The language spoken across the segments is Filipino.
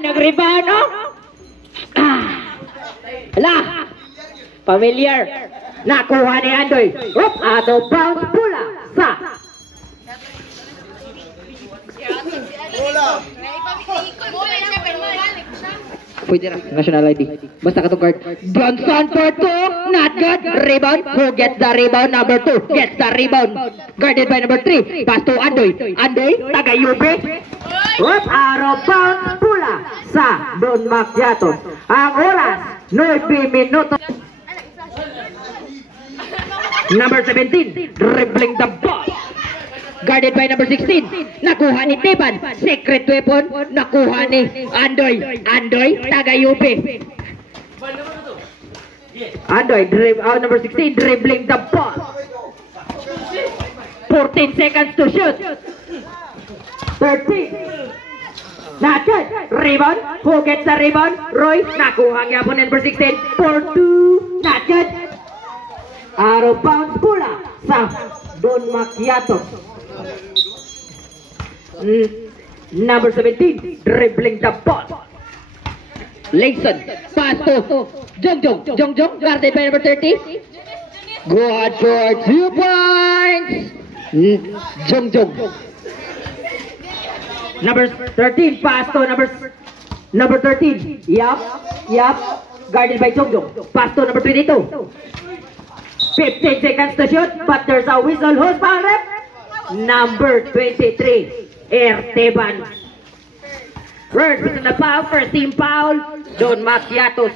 Nag-rebound, no? Hala! Familiar. Nakuha ni Andoy. Oop, out of bounds, pula. Sa. Pwede na, national ID. Basta ka itong card. Johnson for 2, not good. Rebound. Who gets the rebound? Number 2 gets the rebound. Guarded by number 3. Pass to Andoy. Andoy, taga-Yube. Oop, out of bounds, pula. Sa Don Macchiatos. Ang oras, 9 minuto. Number 17, dribbling the ball. Guarded by number 16. Nakuha ni Teban. Secret weapon. Nakuha ni Andoy. Andoy, taga-Yupi. Andoy, number 16, dribbling the ball. 14 seconds to shoot. 13. Not good. Rebound. Who gets the rebound? Roy. Nakuha niya po number 16. 4-2. Not good. Out of bounds pula sa Don Macchiatos. Number 17, dribbling the ball. Layson, pass to Jongjong. Jongjong, guarded by number 30. Good for 2 points. Jongjong. Number 13, pass to number 13. Yup. Guarded by Jongjong. Pass to number 22. 15 seconds to shoot, but there's a whistle. Who's foul rep? Number 23, Erteban. First personal foul, first team foul, Don Macchiatos.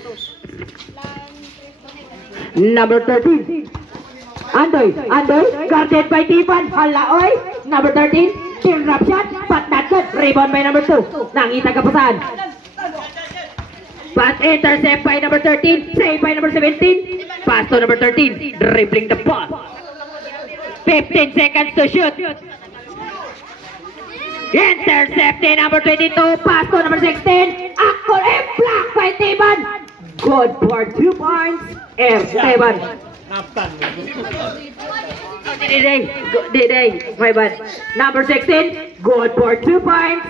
Number 13, Andoy, guarded by Teban. Halaoy, number 13, team drop shot, but not good. Rebound by number 2. Nangita kapasan. Pass intercept by number 13, save by number 17. Pass to number 13, dribbling the ball. 15 seconds to shoot. Intercepted number 22, pass to number 16. Akol and block by Teban. Good for 2 points, Teban. Diday, my bad. Number 16, good for 2 points.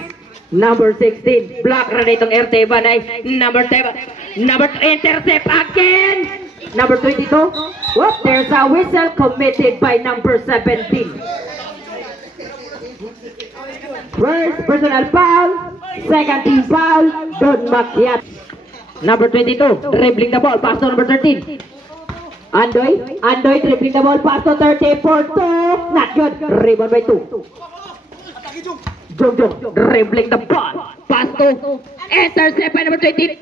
Number 16, block na itong Teban ay number 7. Number intercept again. Number 22. Whoop, there's a whistle committed by number 17. First personal foul, second team foul, Don Macchiatos. Number 22, dribbling the ball, pass to number 13. Andoy dribbling the ball, pass to 30 for 2. Not good. Rebound by 2. Jongjong dribbling the ball, pass to intercept by number 22.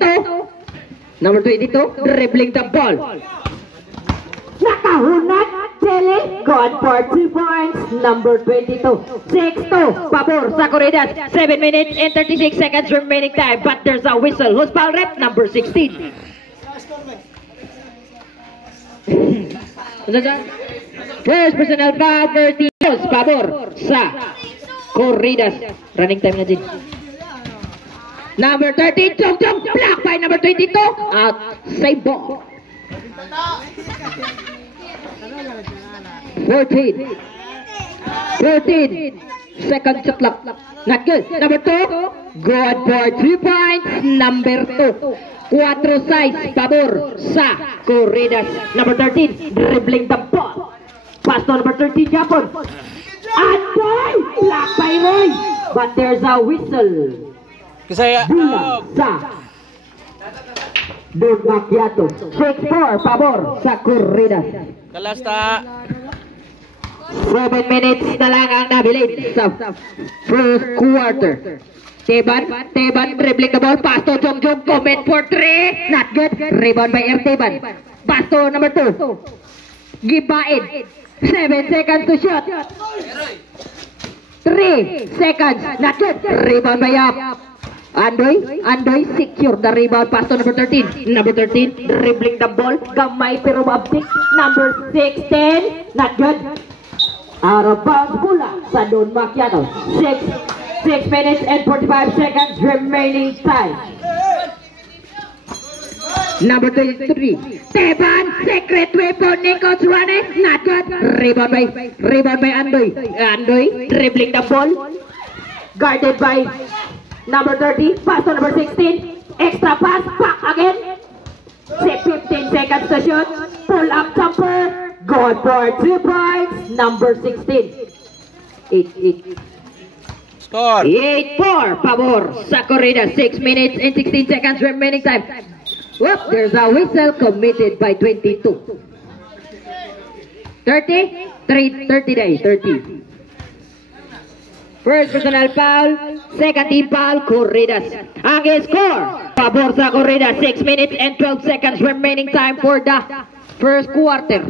Number 22, dribbling the ball. Nakahunat, Chile, good for 2 points. Number 22, 6-2, pabor sa Corridas. 7 minutes and 36 seconds remaining time, but there's a whistle. Who's foul rep? Number 16. First personal foul, 30, pabor sa Corridas. Running time na din. Number 13, Jongjong, block by number 22. Out, save ball. 14. Second shot clock. Not good. Number 2, good for 2 points. Number 2, 4 size, pabor sa Corridas. Number 13, dribbling the ball. Pass to number 13, Japon. Andoy, block by Roy. But there's a whistle. Saya Don Macchiatos. 6-4, pabor sa Corridas. Kalasta. 7 minutes na lang ang nabilid sa first quarter. Teban, dribbling the ball, pass to Jongjong, commit for 3. Not good. Rebound by Teban. Pass to number 2. Gibain. 7 seconds to shoot. 3 seconds. Not good. Rebound by Yap. Andoy secure the rebound, pass to number 13. Number 13, dribbling the ball, gamay pero mabtik. Number 16, not good. Out of bounds pula sa Don Macchiatos. 6 minutes and 45 seconds remaining time. Number 23, Teban, secret weapon ni Coach Rane, not good. Rebound by Andoy, dribbling the ball, guarded by number 30, pass to number 16. the shot. Pull up jumper. Good for 2 points. Number 16. 8. Score. 8-4. Pabor sa Corridas. 6 minutes and 16 seconds remaining time. Whoop, there's a whistle committed by 22. 30. First personal foul, second team foul, Corridas. Ang score, pabor sa Corridas, 6 minutes and 12 seconds remaining time for the first quarter.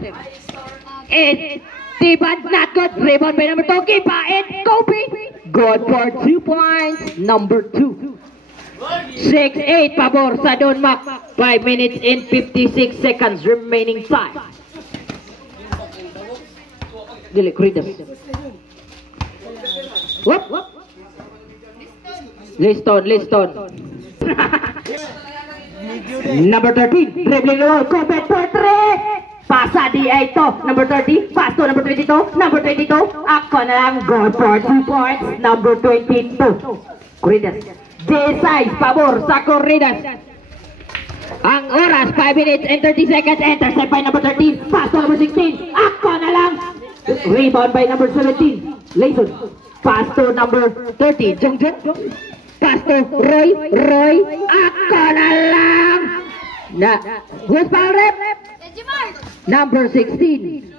Tiban, not good. Rebound by number 2, Kipa and Kobe. Good for 2 points, number 2. 6-8, pabor sa Donmac. 5 minutes and 56 seconds remaining time. Dili, Corridas. Whoop. Liston. Number 13, dribbling the ball, Kobe for 3. Pasa di ito, number 30, pass to number 22, number 22, ako na lang, good for 2 points, number 22. Corridas. J-size, pabor sa Corridas. Ang oras, 5 minutes and 30 seconds, intercept by number 13, pass to number 16, ako na lang. Rebound by number 17, Layson. Pass to number 30, Jung. Pass to Roy, ako na lang. Who's foul rep? Number 16.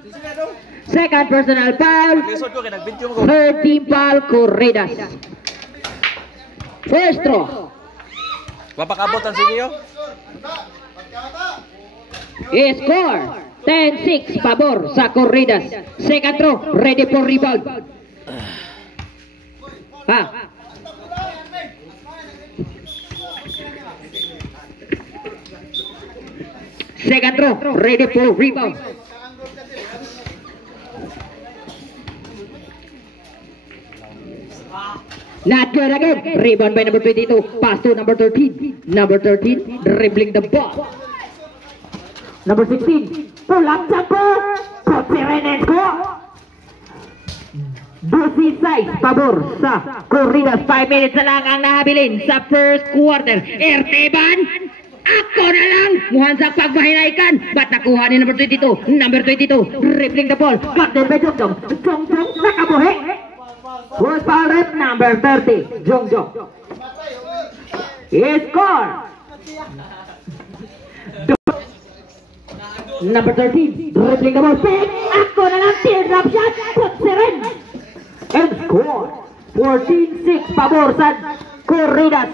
Second personal foul. Third team foul, Corridas. First throw. Papakabotan si Gio. Score 10-6 pabor sa Corridas. Second throw, ready for rebound. Second throw, ready for rebound. Not good again. Rebound by number 22. Pass to number 13. Number 13 dribbling the ball. Number 16. Pull up jumper. Put and score. Busi size pabor sa Corridas. 5 minutes na lang ang nahabilin sa first quarter. Erteban. Ako na lang. Muhan sa pagmahinaikan. Ba't nakuha ni number 22? Number 22 dribbling the ball. Guarded by Jong. Jong nakabuhi. First foul rep, number 30, Jong. Score. Number 13, dribbling the ball, pick. Ako na lang, teardrop shot, put 7. And score. 14-6, pabor sa Corridas.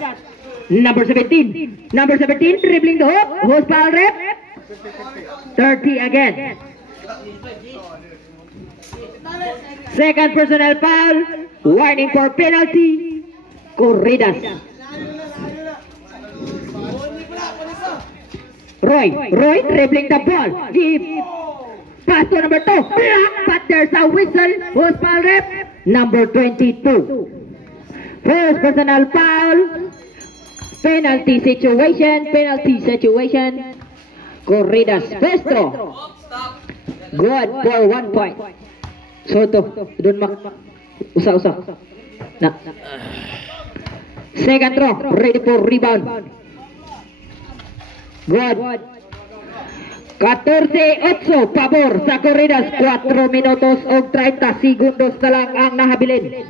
Number 17, dribbling the hoop. First foul rep, 30 again. Second personal foul, warning for penalty, Corridas. Roy dribbling the ball, give pass to number 2, block, but there's a whistle. Who's foul rep? Number 22. First personal foul, penalty situation, Corridas. First throw, good for 1 point. Soto, Donmac. Usa. Na. Second throw, ready for rebound. Good. 14-8 pabor sa Corridas. 4 minutos o 30 segundos na lang ang nahabilin.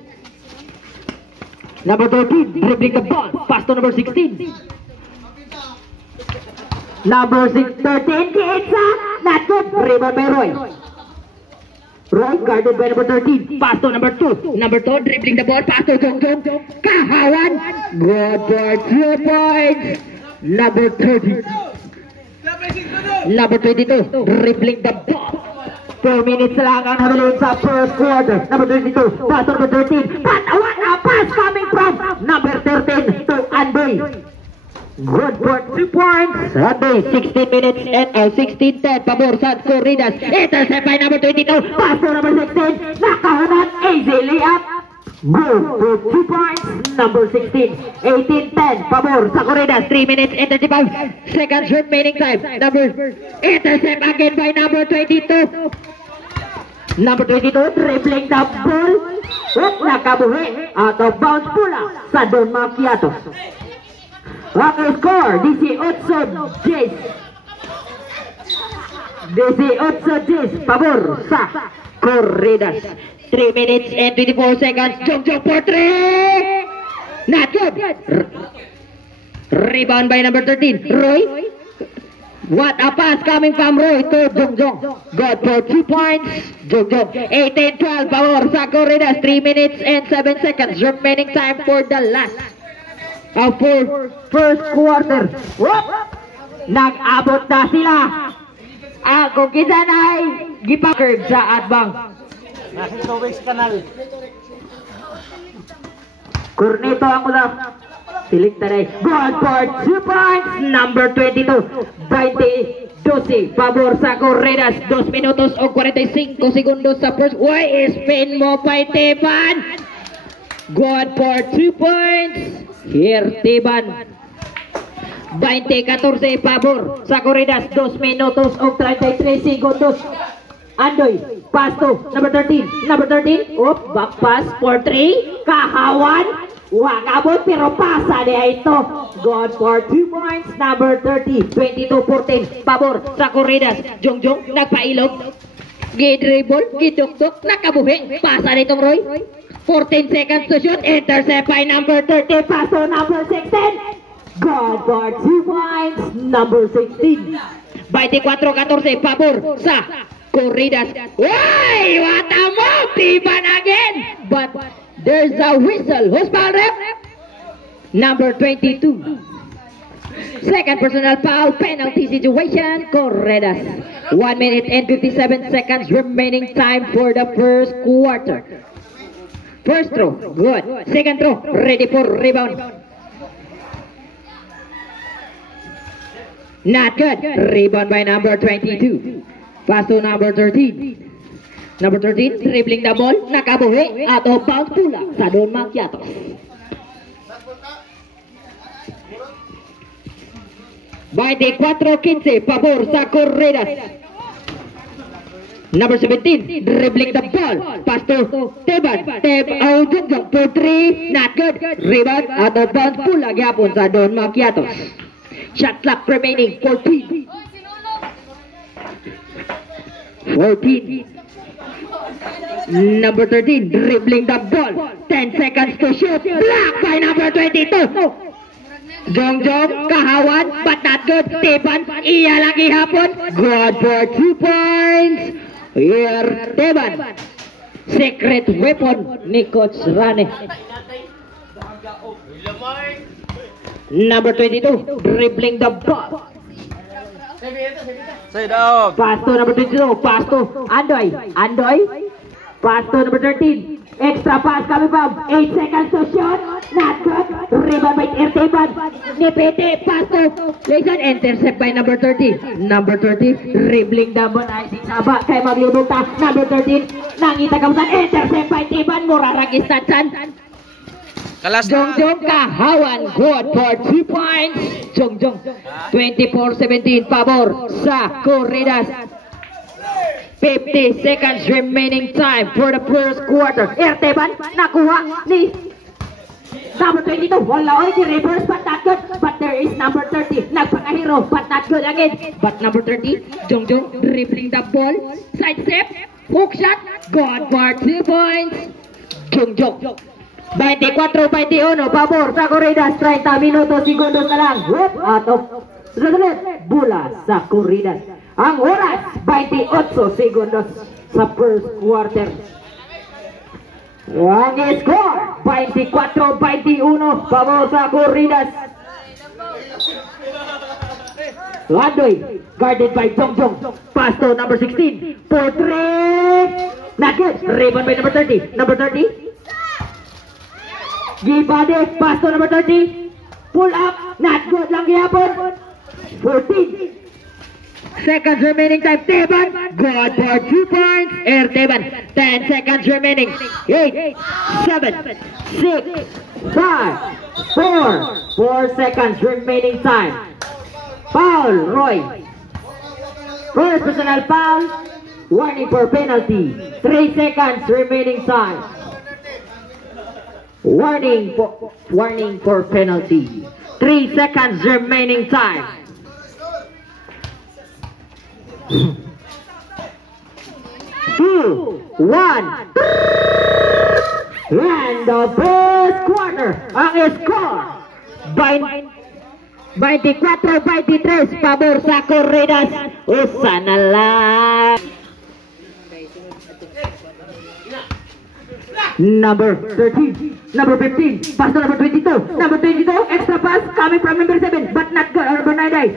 Number 13, dribbling the ball. Pass to number 16. Number 13, Kietsa. Not good. Rebound by Roy. Roy guarded by number 13. Pass to number 2. Number 2 dribbling the ball. Pass to Jong. Kahawan. Good for 2 points. Number 30. Number 22 dribbling the ball. 4 minutes lang ang nabalon sa first quarter. Number 22. Pass to number 13. But a pass coming from number 13 to Andoy. Good for 2 points. Andoy, 16 minutes and 16-10. Pabor sa Corridas. Intercept by number 22. Pass to number 16. Nakahanap. Easy layup. Good for 2 points. Number 16. 18-10. Pabor sa Corridas. 3 minutes and 35 seconds remaining time. Intercept again by number 22. Number 22 dribbling the ball. Nakabuhi. Out of bounds pula sa Donmac Yatos. Ang score, 18 Jace. 18-10, pabor sa Corridas. 3 minutes and 24 seconds. Jongjong for 3. Not good. Rebound by number 13, Roy. What a pass coming from Roy to Jongjong. Good for 2 points. Jongjong. 18-12, pabor sa Corridas. 3 minutes and 7 seconds. Remaining time for the last for first quarter. Whoop! Nag-abot na sila. Kung kita na ay gipakerd sa Adbang. Nasa Towix Kanal. Corneto ang mula. Silik taray. Good for 2 points. Number 22. 20-12. Pabor sa Corridas. 2 minutos o 45 segundos sa first. Why is spin mo pa Teban? Good for 2 points. Here Teban. 20-14 pabor sa Corridas. 2 minutos o 33 segundos. Andoy, pass to number 13. Number 13, back pass for 3. Kahawan. Wakabot pero pasa niya ito. Good for 2 points. Number 30. 22-14. Pabor sa Corridas. Jongjong nagpailog. Gidribble. Giduktok. Nakabuhi. Pasa nitong Roy. 14 seconds to shoot. Intercept by number 30. Pass to number 16. Good for 2 points. Number 16. 24-14. Pabor sa Corridas. Why? What a move! Tiban again! But there's a whistle. Who's foul ref? Number 22. Second personal foul. Penalty situation. Corridas. 1 minute and 57 seconds remaining time for the first quarter. First throw. Good. Second throw. Ready for rebound. Not good. Rebound by number 22. Pass to number 13. Number 13, dribbling the ball. Nakabuhi. Out of bounds pula sa Don Macchiatos. By the 4-15, pabor sa Corridas. Number 17, dribbling the ball. Pass to Teban. Jongjong for 3. Not good. Rebound. Out of bounds pula gyapon sa Don Macchiatos. Shot clock remaining 14. 14. Number 13 dribbling the ball. 10 seconds to shoot. Blocked by number 22. Jongjong, kahawan, but not good. Teban, iya lagi hapon. Good for 2 points. Here, Teban. Secret weapon ni Coach Rane. Number 22 dribbling the ball. Say down. Pass to number 22. Pass to Andoy. Pass to number 13. Extra pass coming from 8 seconds to shot. Not good. Rebound by Teban. Nipete. Pass to Jason. Intercept by number 30. Number 30 dribbling the ball. Icing saba kay maglibog ta. Number 13 nangita kamutan. Intercept by Teban. Muraragis tatsan. Jongjong kahawan. Good for 2 points. Jongjong 24-17 pabor sa Corridas. 50 seconds remaining time for the first quarter. Teban nakuha ni number 22. Wala oy reverse but not good. But there is number 30. Nagpakahiro but not good again. But number 30 Jongjong dribbling the ball. Side step. Hook shot. Good for 2 points. Jongjong 24-21 pabor sa Corridas. 30 minutos segundos na lang. Out of bola sa Corridas. Ang oras 28 segundos sa first quarter. Ang score 24-21 pabor sa Corridas. Landoy guarded by Jongjong. Pass to number 16 for 3. Not good. Rebound by number 30. Number 30 Gibade, pass to number 30. Pull up, not good lang gihapon. 14 seconds remaining time. Teban, good for 2 points. Teban, 10 seconds remaining. 8, 7, 6, 5, 4 seconds remaining time. Foul, Roy. First personal foul. Warning for penalty. 3 seconds remaining time. Warning for penalty. 3 seconds remaining time. 2, 1. And the first quarter, ang score, 24-23, pabor sa Corridas. Usa na lang. Number 13, number 15, pass to number 22, number 22, extra pass coming from number 7, but not good, number 9.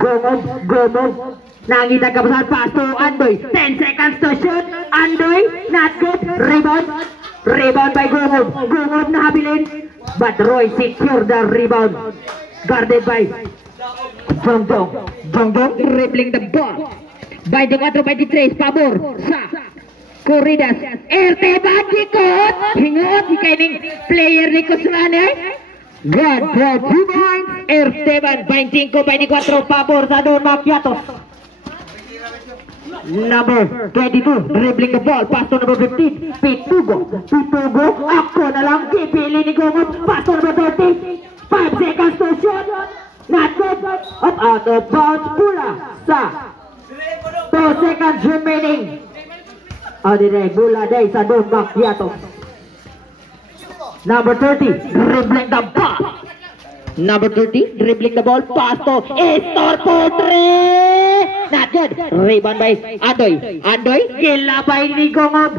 Go move. Nangita ka pasahan, pass to Andoy, 10 seconds to shoot, Andoy, not good, rebound by Gomov nahabilin, but Roy secured the rebound, guarded by Jongdong dribbling the ball, 24-23, pabor sa Corridas. Erteban ikot, hingot ikaning player ni Kusrane. God for 2 points, Erteban 25-24, pabor sa Don Macchiatos. Number 22, dribbling the ball, pass to number 15, Pitugo, ako na lang, pipili ni Gomot, pass to number 30, 5 seconds to shoot, not good, up out of bounds, pula sa 2 seconds remaining. Bula day sa Don Macchiatos. Number 30, dribbling the ball. Number 30, dribbling the ball, pass to Estor Potre. Not good. Rebound by Andoy, kilabay ni Gomov,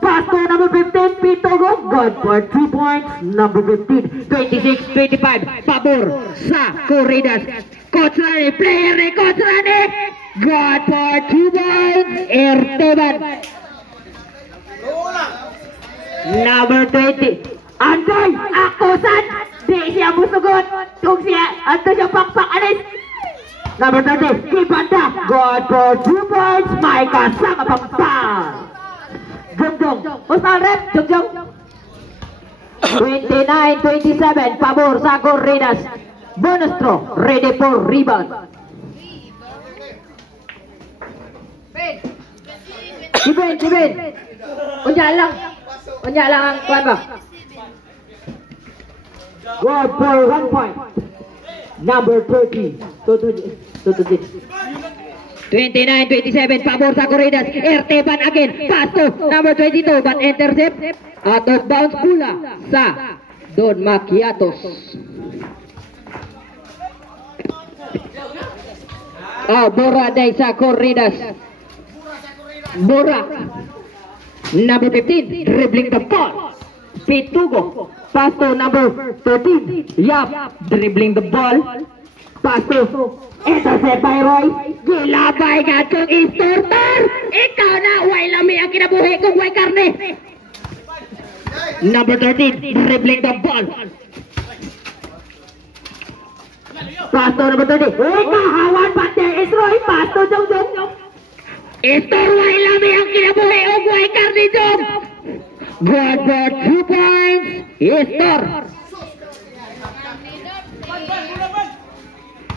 pass to number 15, Pitogo. Good for 3 points. Number 15, 26-25, pabor sa Corridas. Coach Rani, player ni Coach Rani. God for 2 points, Erteban. Number 20, Andoy, akusan. Di siya musugot. Kung siya, ato siya pakpak, alis. Number 30, Kibanda. God for 2 points, may kasama pang foul. Jong. Usal rep, Jong. 29-27, pabor sa Corridas. Bonus throw, ready for rebound. Ibin. Unya lang ang kuwan ba? God for 1 point. Number 30. 29-27, pabor sa Corridas. Erteban again. Pass to number 22, but intercept. Out of bounds pula sa Don Macchiatos. Bora day sa Corridas. Bora. Number 15, dribbling the ball. Pitugo. Pass to number 13. Yap, dribbling the ball. Pass to intercept by Roy. Gilabay ka itong Istortor. Ikaw na, way lami ang kinabuhi kung way karne. Number 13, dribbling the ball. Pass to number 30. Kahawan, but there is Roy. Pass to Jong. Istor, way lami ang kinabuhi kung way karne, Jong. Good for 2 points, Istor.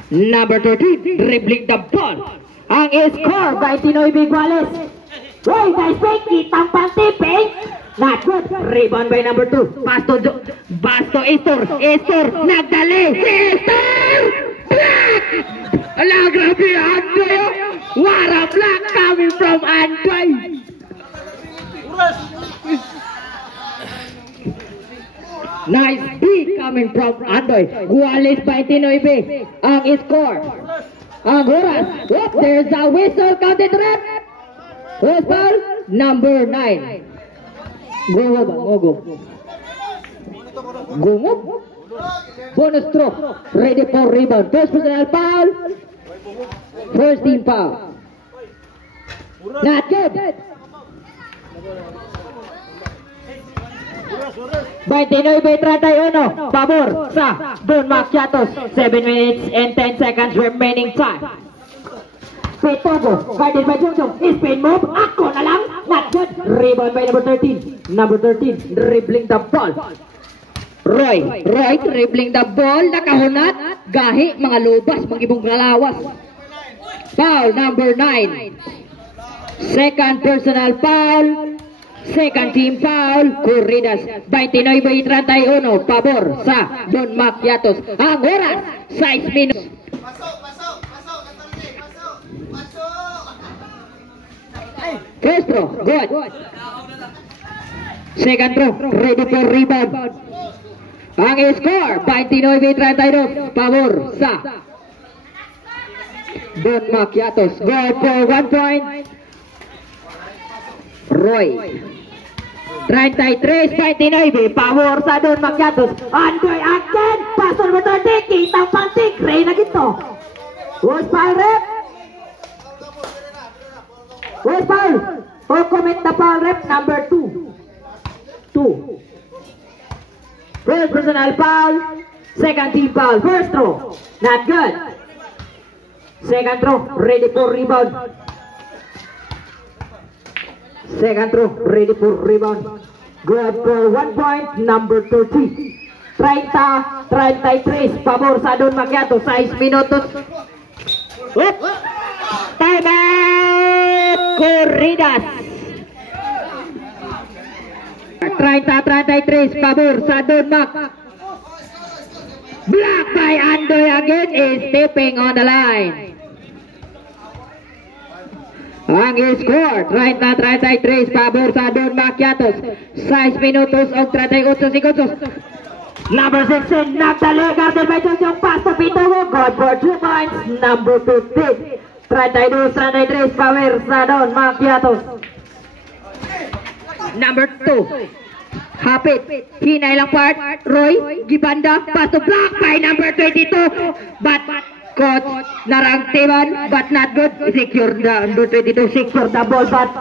Number 13, dribbling the ball. Ang score by Tinoy Biguales. Roy, nice fake, kitang pantiping. Not good. Rebound by number 2. Pass to Istor. Istor, nagdali. Istor! Block! Ala, grabe, Andoy. What a block coming from Andoy. Nice beat coming from Andoy. Guales by Tinoy B. Ang score. Ang oras. Oh, there's a whistle, counted red. Who's foul? Number 9. Gumub. Bonus throw. Ready for rebound. First personal foul. First team foul. Not good. 29-31, pabor sa Don Macchiatos. 7 minutes and 10 seconds remaining time. Pitogo, guided by Jong. Spin move, ako na lang. Not good. Rebound by number 13. Number 13, dribbling the ball. Roy, dribbling the ball. Nakahunat. Gahi, mga lubas, mga ibong kalawas. Foul, number 9. Second personal foul. Second team foul, Corridas. 29-31, pabor sa Don Macchiatos. Ang oras, 6 minutes. Pasok. First throw, good. Second throw, ready for rebound. Ang score, 29-32, pabor sa Don Macchiatos. Good for 1 point. Roy. 33-29, pabor sa Don Macchiatos. Andoy again, paso number 30, kitang pantik, Ray na gito. Who's foul, rep? Who's foul? Or commit the foul, rep, number 2. 2. First personal foul, second team foul. First throw, not good. Second throw, ready for rebound. Second throw, ready for rebound. Good for 1 point, number 30. 30-33, pabor sa Don Macchiatos, 6 minutos. Time out, Corridas. 30-33, pabor sa Don Mac. Block by Andoy again is stepping on the line. Ang score, 30-33, pabor sa Don Macchiatos. 6 minutos o 38 segundos. Number 16, Nagdali, guarded by Jojong, pass to Pitogo, good for 2 points. Number 15, 32-33, pabor sa Don Macchiatos. Number 2, Hapit, hinay lang part, Roy, Gibanda, pass to block by number 22, but coach narangtiman, but not good, secure the number 22, secure the ball, but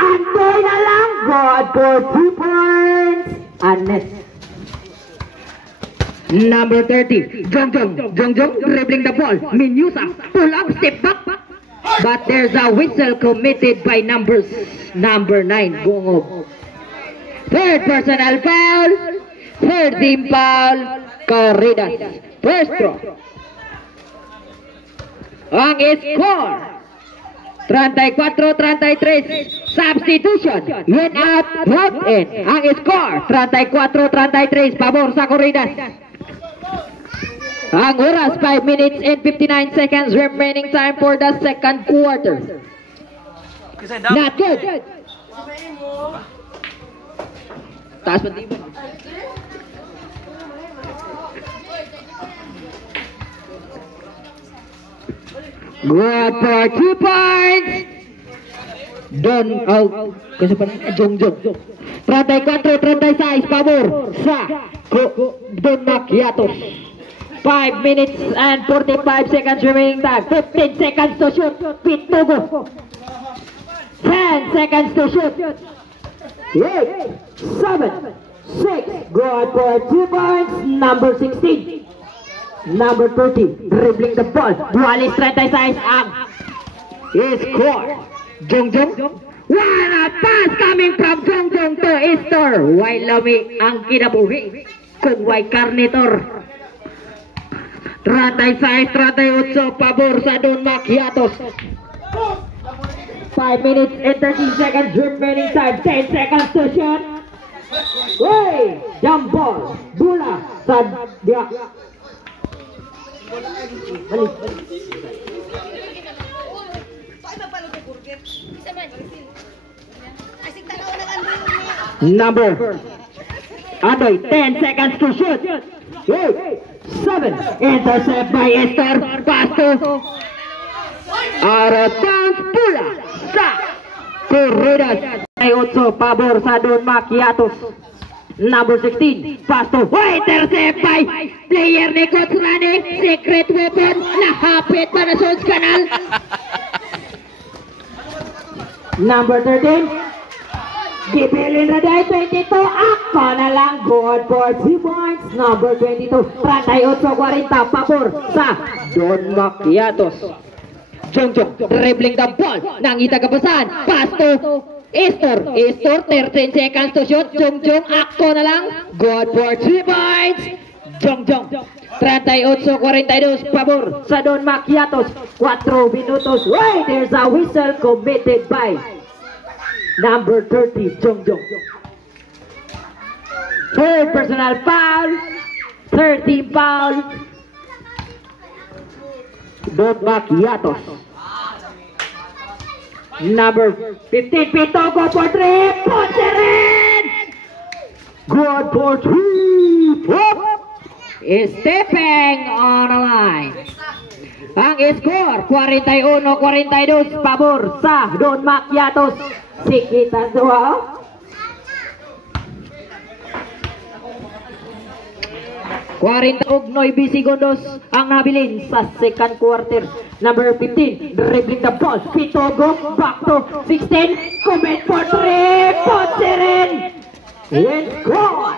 Andoy na lang, good for 2 points, Anes. Number 30, Jongjong, dribbling the ball, Minyusa, pull up, step back, but there's a whistle committed by number 9, Gongog. Third personal foul, third team foul, Corridas. First throw. Ang score, 34-33, substitution, in out, out in. Ang score, 34-33, pabor sa Corridas. Ang oras, 5 minutes and 59 seconds remaining time for the second quarter. Not good. Taas pa diba? Good for 2 points. Don out. Kasi pa Jongjong. 34-36, pabor sa Don Macchiatos. 5 minutes and 45 seconds remaining time. 15 seconds to shoot. Pitogo. 10 seconds to shoot. 8, 7, 6. Good for 2 points. Number 16. Number 30. Dribbling the ball. Dualis 36 ang score. Jongjong. What a pass coming from Jongjong to Easter. While lami ang kinabuhi. Kung way Carnitor. 36-38, pabor sa Don Macchiatos. 5 minutes and 13 seconds remaining time. 10 seconds to shoot. Hey, jump ball. Bola sa dia. Number Andoy, 10 seconds to shoot. 8, 7, intercept by Esther, pass to out of bounds, pula sa Corridas. 8, pabor sa Don Macchiatos. Number 16, pass to intercept by player ni Coach Rani, secret weapon, nahapit pa na Sons Canal. Number 13, Gibilin Raday, 22, ako na lang, good for 2 points. Number 22, 38-40, pabor sa Don Macchiatos. Jongjong, dribbling the ball, nangita kapasan, pass to Easter, 13 seconds to shoot. Jongjong, ako na lang, good for 3 points. Jongjong, 38-42, pabor sa Don Macchiatos. 4 minutos, wait, there's a whistle committed by number 30, Jongjong. Third personal foul, third team foul, Don Macchiatos. Number 15, Pitogo for 3. Ponce rin! Good for 3. Stepping on the line. Ang score, 41-42, pabor sa Don Macchiatos. Sikitan dua. og 9 segundos ang nabilin sa second quarter. Number 15, dribbling the ball. Pitogo, back to 16. Commit for 3. Ponce rin! And score!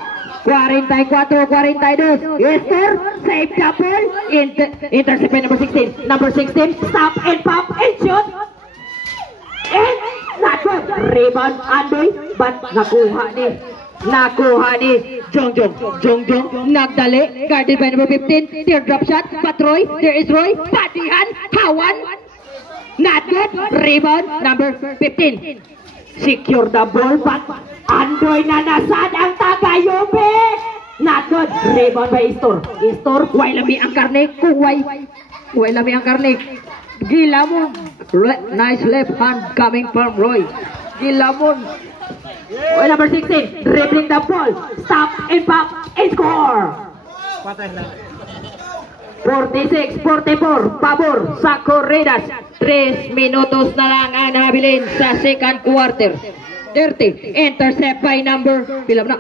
44-42. Esther, save the ball. Intercept by number 16. Number 16, stop and pop and shoot. And not good. Rebound, Andoy. But nakuha ni Jongjong. Nagdali. Guarded by number 15. Teardrop shot. But Roy. There is Roy. Patihan. Hawan. Not good. Rebound, number 15. Secure the ball, but Andoy na nasad ang Tagayube. Not good. Rebound by Istor. Way lami ang karne. Way lami ang karne. Gilamon. Nice left hand coming from Roy. Gilamon. Way number 16. Dribbling the ball. Stop and pop and score. 46-44. Pabor sa Corridas. 3 minutos na lang ang nabilin sa second quarter. 30. Intercept by number. Pilam na.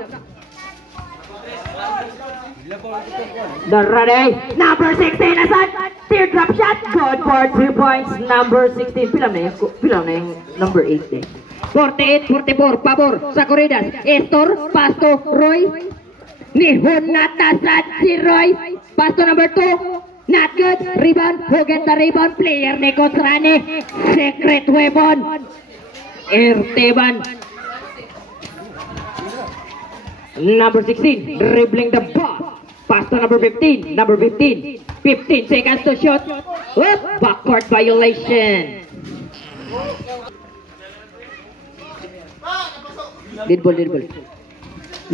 Darade. Number 16 asad. Teardrop shot. Good for 3 points. Number 16. Pilam na yung number 8 eh. 48-44. Pabor sa Corridas. Estor. Pasto. Roy. Nihon natasad si Roy. Pasto number 2. Not good. Rebound. Who get the rebound? Player ni Coach Rane. Secret weapon. Erteban. Number 16. Dribbling the ball. Pass to number 15. Number 15. 15 seconds to shoot. Oop, backcourt violation. Lead ball.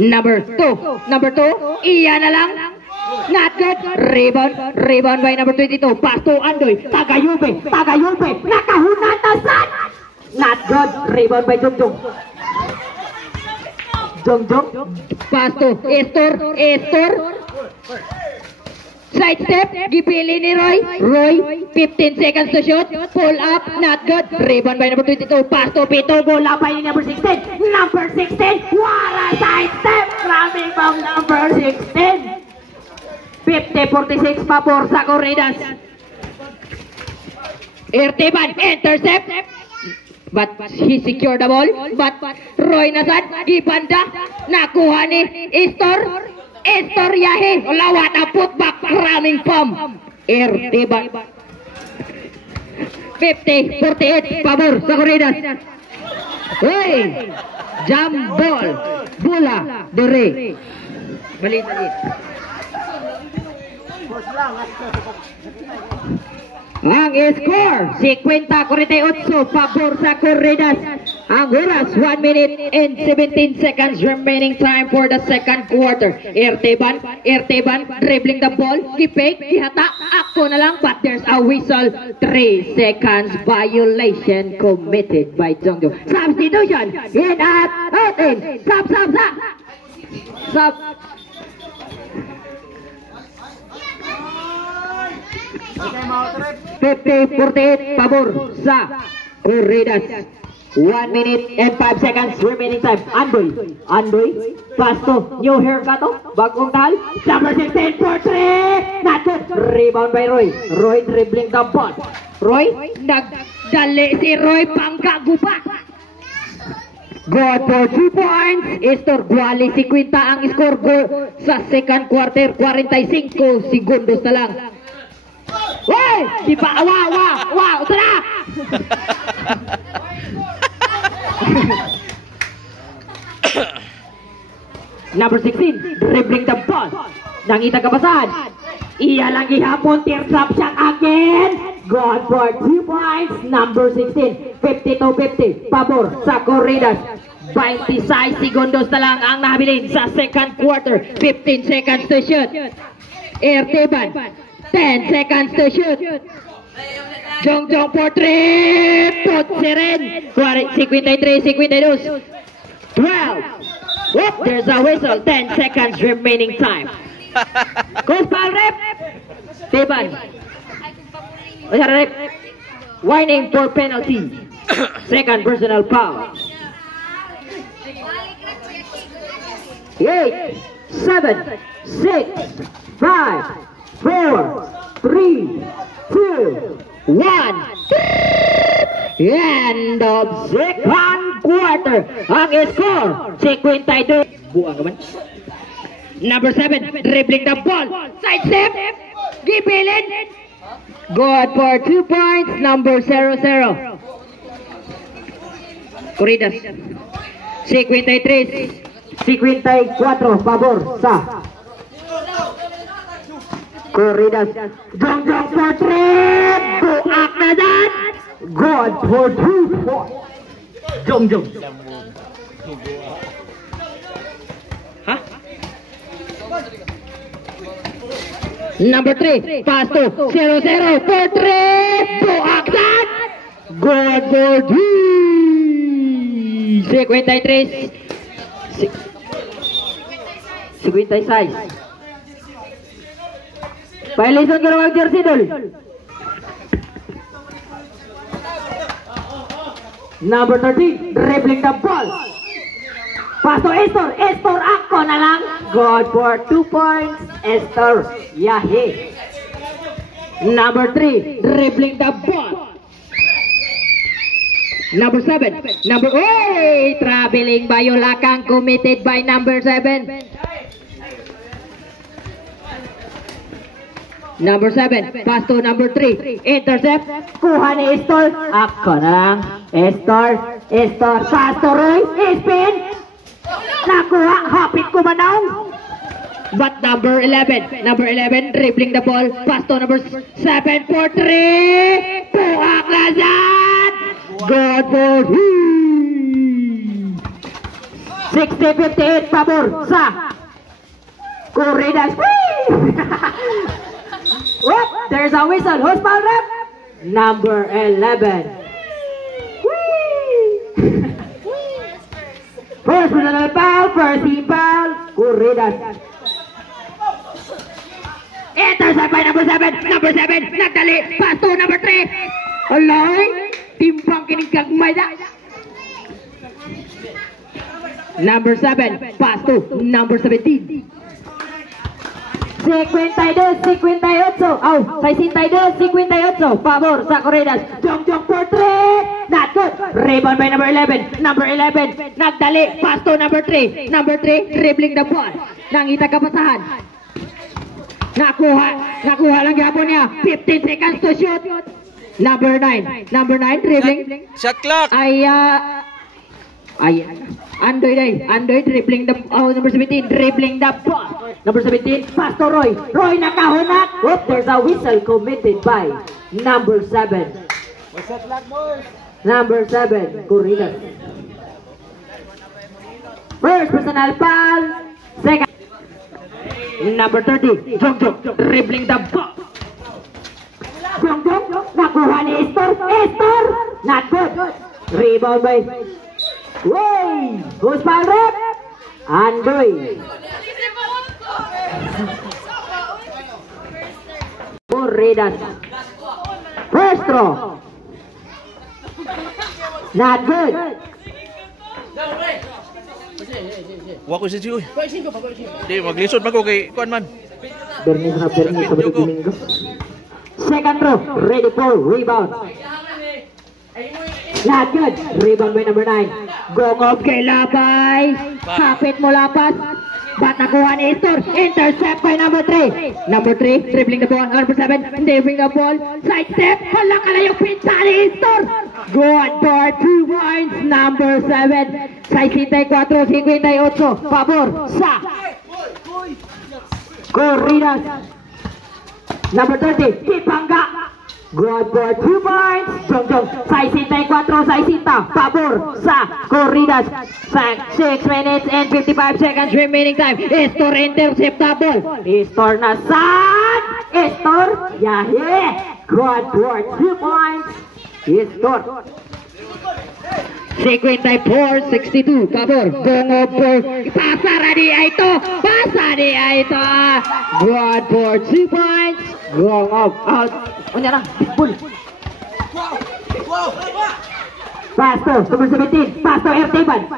Number 2. Iyan na lang. Not good. Rebound by number 22. Pass to Andoy. Tagayube. Nakahunatasan. Not good. Rebound by Jongjong. Pass to Estor. Side step. Gipili ni Roy. 15 seconds to shoot. Pull up. Not good. Rebound by number 22. Pass to Pitogo. Labay ni number 16. Number 16. What a side step. Coming from number 16. 50-46 pabor sa Corridas. Erteban, intercept. But he secured the ball. But Roy nasad, ibanda. Nakuha ni Estor Yahe. Lawat ang putback, maraming pump. Erteban. 50-48 pabor sa Corridas. Hey! Jump ball. Bola. Dere. Balik. Ang score 50-48 pabor sa Corridas. Ang oras 1 minute and 17 seconds remaining time for the second quarter. Erteban dribbling the ball. Gipek, gihata, ako na lang, but there's a whistle. 3 seconds violation committed by Jongjong. Substitution in at 18. Sub 50-48 pabor sa Corridas. 1 minute and 5 seconds remaining time. Andoy. Pasto. New haircut to. Bagong tal. Number 16 for 3. Not good. Rebound by Roy. Roy dribbling the ball. Roy. Nagdali si Roy pangkagupa. Good for 2 points. Estor Guali 50 ang score goal sa second quarter. 45 segundos na lang. Hey! Di pa, wow! Ito na! Number 16, dribbling the ball. Nangita kabasan. Iya lang gihapon, teardrop shot again. Gone for 2 points. Number 16, 50-50. Pabor sa Corridas. 26 segundos na lang ang nabilin sa second quarter. 15 seconds to shoot. Erteban. 10 seconds to shoot. Jongjong for 3. Tutsi rin. 53, 52. 12. Whoop, there's a whistle. 10 seconds remaining time. Coach foul rep. Teban. Rep. Whining for penalty. Second personal foul. 8, 7, 6, 5, 4, 3, 2, 1. End of second quarter. Ang score, 52. Buang ka man. Number 7, dribbling the ball. Side step. Gibilin. Good for 2 points. Number 00. Corridas. 53. 54. Pabor sa Corridas. Jongjong for 3. Buak na dan. Good for 2 points. Jongjong. Huh? Number 3, pass to 00 for 3. Buak dan. Good for 2. 53. 56. Violation ka naman, jersey dol. Number 13, dribbling the ball. Pass to Estor. Estor, ako na lang. Good for 2 points. Estor, yahe. Number 3, dribbling the ball. Number 7, traveling Bayolakang committed by number 7. Number 7, pass to number 3, intercept, kuha ni Estor, ako na lang, Estor, pass to Roy, spin, nakuha, hapit ko manaw. But number 11, dribbling the ball, pass to number 7 for 3, puhak na dyan. Good for 60-58, pabor sa Corridas. Whoop, there's a whistle. Who's foul rep? Number 11. First personal foul, first team foul, Corridas. Intercept by number 7, nagdali, pass to number 3. Alay, timbang kining gagmay na. Number 7, pass to number 17. 52-58. Oh, 62-58. Pabor sa Corridas. Jongjong for 3. Not good. Rebound by number 11. Number 11, nagdali, pass to number 3. Number 3, dribbling the ball. Nangita kapasahan. Nakuha lang gapon niya. 15 seconds to shoot. Number 9, dribbling. Shot clock. Andoy dribbling the number 17, dribbling the ball. Number 17, pass to Roy. Roy nakahunat. Whoop, there's a whistle committed by number 7. Shot clock, boys. Number 7, Corridas. First personal foul. Second. Number 30, Jongjong, dribbling the ball. Jongjong, nakuha ni Estor, not good. Rebound by Way, who's foul rep? Andoy. Corridas. First throw. Not good. Wako si Jiu. Di maglisod man ko kay kuan man. Bernis sabay Domingo. Second throw, ready for rebound. Not good. Rebound by number 9. Gongog kay Lapay. Kapit mo Lapas. But nakuha ni Estor. Intercept by number 3. Number 3, dribbling the ball. Number 7, dribbling the ball. Side step. Hala ka lang yung pinta ni Estor. Good for 2 points. Number 7. 64-58. Pabor sa Corridas. Number 30, Tipanga. Good for 2 points. Jongjong, 64, pabor sa Corridas. 6 minutes and 55 seconds remaining time. Estor interceptable. Estor na saan? Estor, yahe. Good for 2 points. Estor. 54-62, pabor. Gongo for pasara dia ito. Good for 2 points. Gongo out. Unya lang, bull. Pasto, number 17. Pasto, Erteban.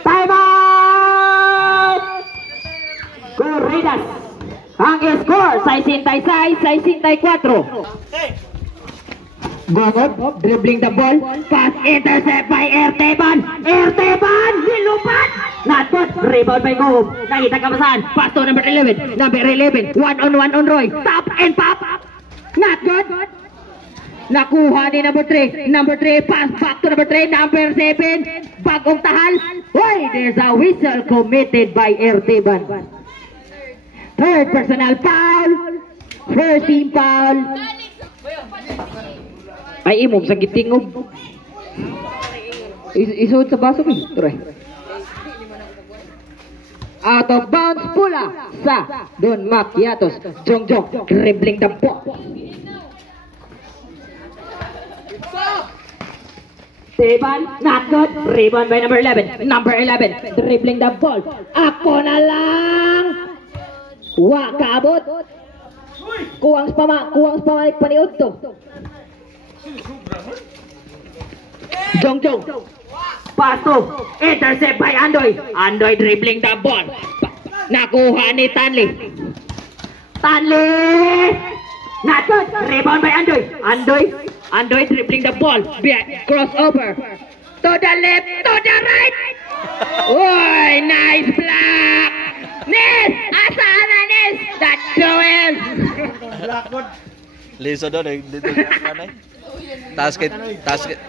Time out! Corridas. Ang score, 66-64. Gongop, dribbling the ball. Pass intercept by Erteban. Nilupat. Not good. Rebound by Gongop. Nakita kapasahan. Pasto, number 11. 1-on-1 on Roy. Top and pop. Not good. Nakuha ni number 3. Pass back to number 3. Number 7. Bagong tahal. Why? There's a whistle committed by Erteban. Third personal foul. First team foul. Ay imog sa gitingog. Isuod sa baso ko. Try. Out of bounds pula sa Don Macchiatos. Jongjong dribbling the ball. Teban, not good. Rebound by number 11. Dribbling the ball. Ako na lang. Wa kaabot. Kuwang spamalik paniud to. Jongjong. Pasto. Intercept by Andoy. Andoy dribbling the ball. Nakuha ni Tanli. Not good. Rebound by Andoy dribbling the ball. Crossover. To the left, to the right. Oy, nice block. Nes! Asaan na Nes? That's Joel. Liso doon eh. Dito kanay. Tasket.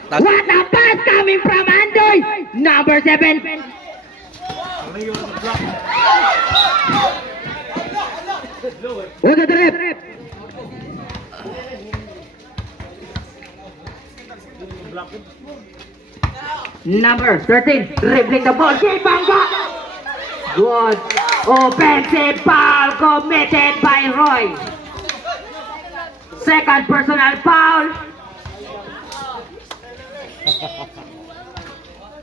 What a pass coming from Andoy. Number 7. What's the trip? Number 13, dribbling the ball. Kibanga. Good offensive foul committed by Roy. Second personal foul.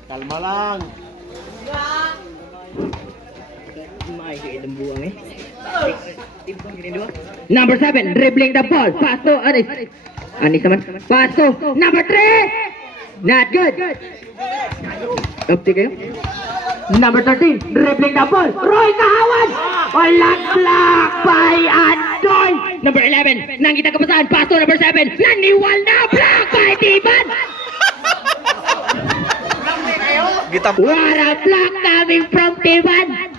Kalma lang. Number 7, dribbling the ball. Pasto, Anis naman. Pasto, number 3. Not good. Upti kayo. Number 13, dribbling the ball. Roy Kahawan. Walang block by Andoy. Number 11, nangita kapasahan. Pasto, number 7. Naniwal na block by Tiban. What a block coming from Tiban.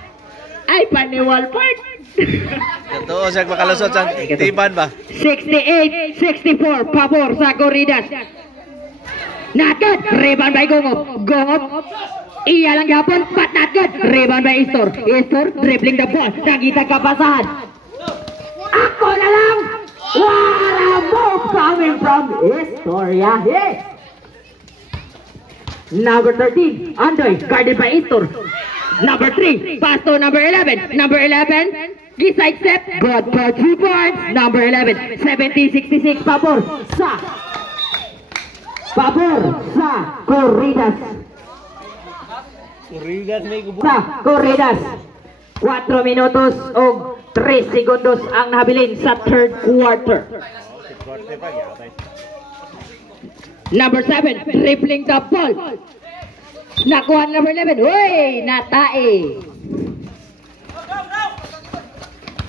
Ay, paniwal part. Ito, siya makalusot sa Tiban ba? 68-64, pabor sa Corridas. Not good. Rebound by Gongop. Iya lang yapon, but not good. Rebound by Estor, dribbling the ball. Nagita kapasahan. Ako na lang. What a move coming from Estor. Yahe. Number 13, Andoy, guarded by Estor. Number 3, Pasto, number 11. Giside step, good for 2 points. Number 11, 70-66, pabor sa Corridas. Corridas. 4 minutos o 3 segundos ang nabilin sa third quarter. Number 7, dribbling the ball. Nakuha number 11. Uy, natae.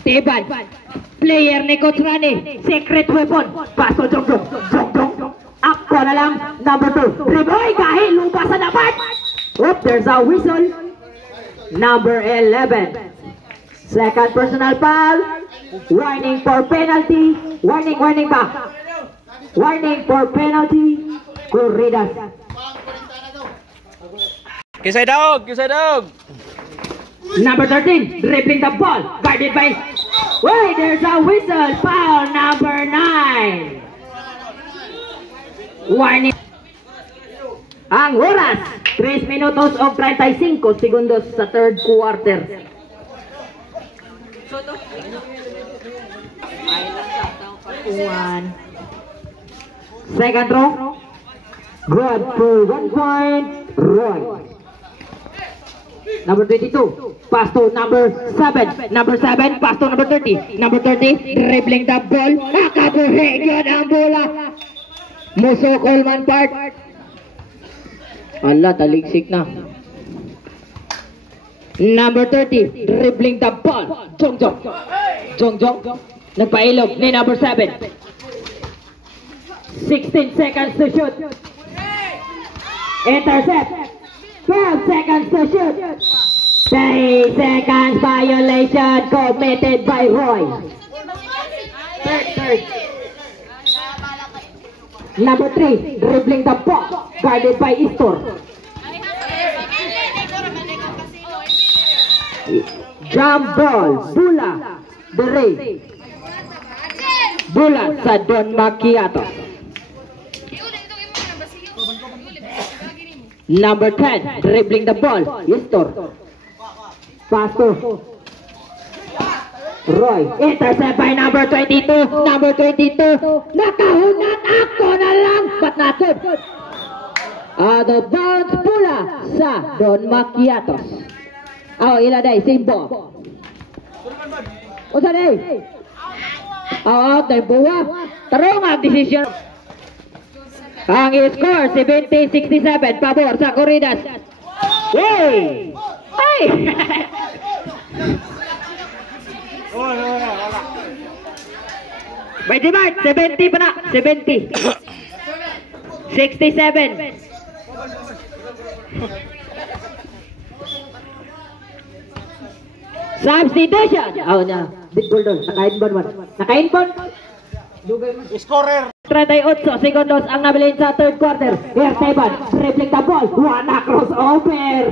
Tiban. Player ni Coach Rani. Secret weapon. Paso Jongjong. Ako na lang. Number 2. Uy, kahit lupa sa dapat. Oop, there's a whistle. Number 11. Second personal foul. Warning for penalty. Warning pa. Warning for penalty. Corridas. Kisay dog. Number 13, dribbling the ball, guarded by... Wait, there's a whistle. Foul number Warning. Ang oras, 3 minutos o 35 segundos sa third quarter. Second row. Good for 1 point. Roy. Number 22. Pass to number 7. Number 7. Pass to number 30. Number 30. Dribbling the ball. Nakabuhigyan ang bola. Muso Coleman Park. Ala, taligsik na. Number 30. Dribbling the ball. Jongjong. Jongjong. Nagpailog ni number 7. 16 seconds to shoot. Intercept. 12 seconds to shoot. 3 seconds violation committed by Roy. Third. Number 3, dribbling the ball, guarded by Istor. Jump ball, Bula, Deray. Bula sa Don Macchiato. Number 10, dribbling the ball, Istor. Pass to Roy. Intercept by number 22. Number 22. Nakahunat ako na lang. But not good. Out of bounds pula sa Don Macchiatos. Ila day, Simbo. Usa day. Out ng buwa. Tarong ang decision. Ang score 70-67 pabor sa Corridas. Hey! Ay! By demand, 70 pa na, 70. 67. Substitution. Na. Big goal doon. Naka-inbound man. Naka-inbound. Scorer. 38 segundos ang nabilin sa third quarter. Erteban, dribbling the ball. One crossover.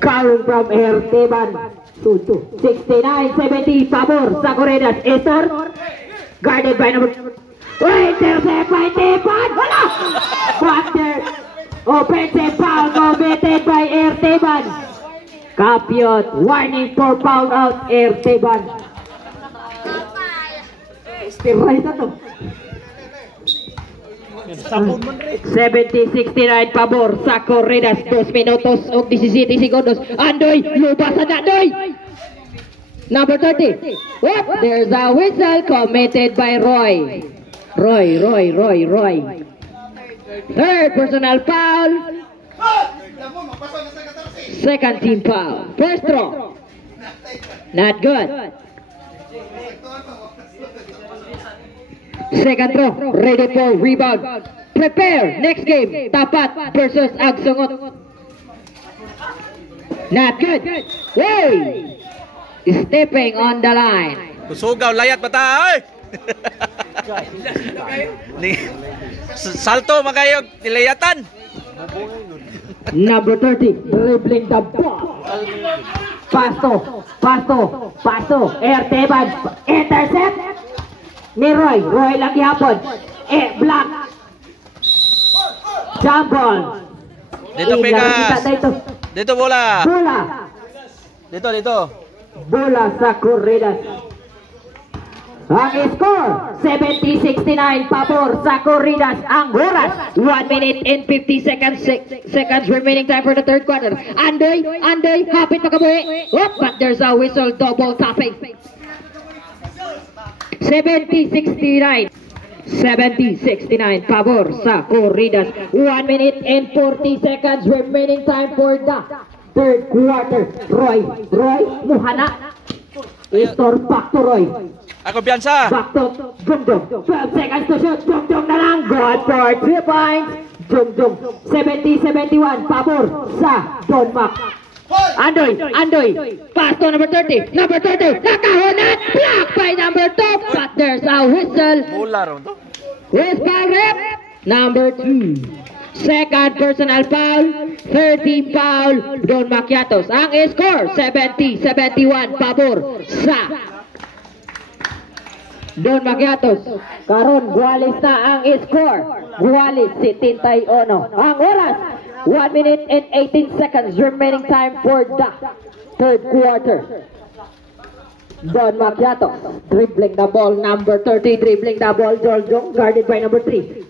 Coming from Erteban. 69-70 pabor sa Corridas. Estor guarded by number intercept by Teban. Wala! Butter. Offensive foul committed by Erteban. Kapiot. Warning for foul out Erteban. Stiray na to. 70-69 pabor sa Corridas. 2 minutos o 17 segundos. Andoy, lubasan na Andoy. Number 30. Whoop, there's a whistle committed by Roy. Roy. Third personal foul. Second team foul. First throw. Not good. Second throw, ready for rebound. Prepare, next game, Tapat versus Agsungot. Not good. Hey! Stepping on the line. Kusugaw, layat bata, ay! Salto, magayog, nilayatan. Number 30, dribbling the ball. Pasto, Erteban, intercept. Ni Roy lang gihapon. Black. Jump ball. Dito Pegas. Dito bola. Dito. Bola sa Corridas. Ang score 70-69 pabor sa Corridas. Ang oras 1 minute and 50 seconds remaining time for the third quarter. Andoy, hapit makabuhi. But there's a whistle, double tapping. 70-69 pabor sa Corridas. 1 minute and 40 seconds remaining time for the third quarter. Roy Muhana. Istor back to Roy. Ako piyansa. Back to Jungdong. 12 seconds to shoot. Jungdong na lang. Good for 3 points. Jungdong. 70-71 pabor sa Don Mac. Andoy, pass to number 30, nakahunat, block by number 2, but there's a whistle. Whistle rep, number 2. Second personal foul, 13 foul, Don Macchiatos. Ang score, 70-71, pabor sa Don Magiatos. Karon Gualis na ang score. Gualis 71. Ang oras 1 minute and 18 seconds remaining time for the third quarter. Don Magiatos dribbling the ball, number 30 dribbling the ball, Joljong guarded by number 3.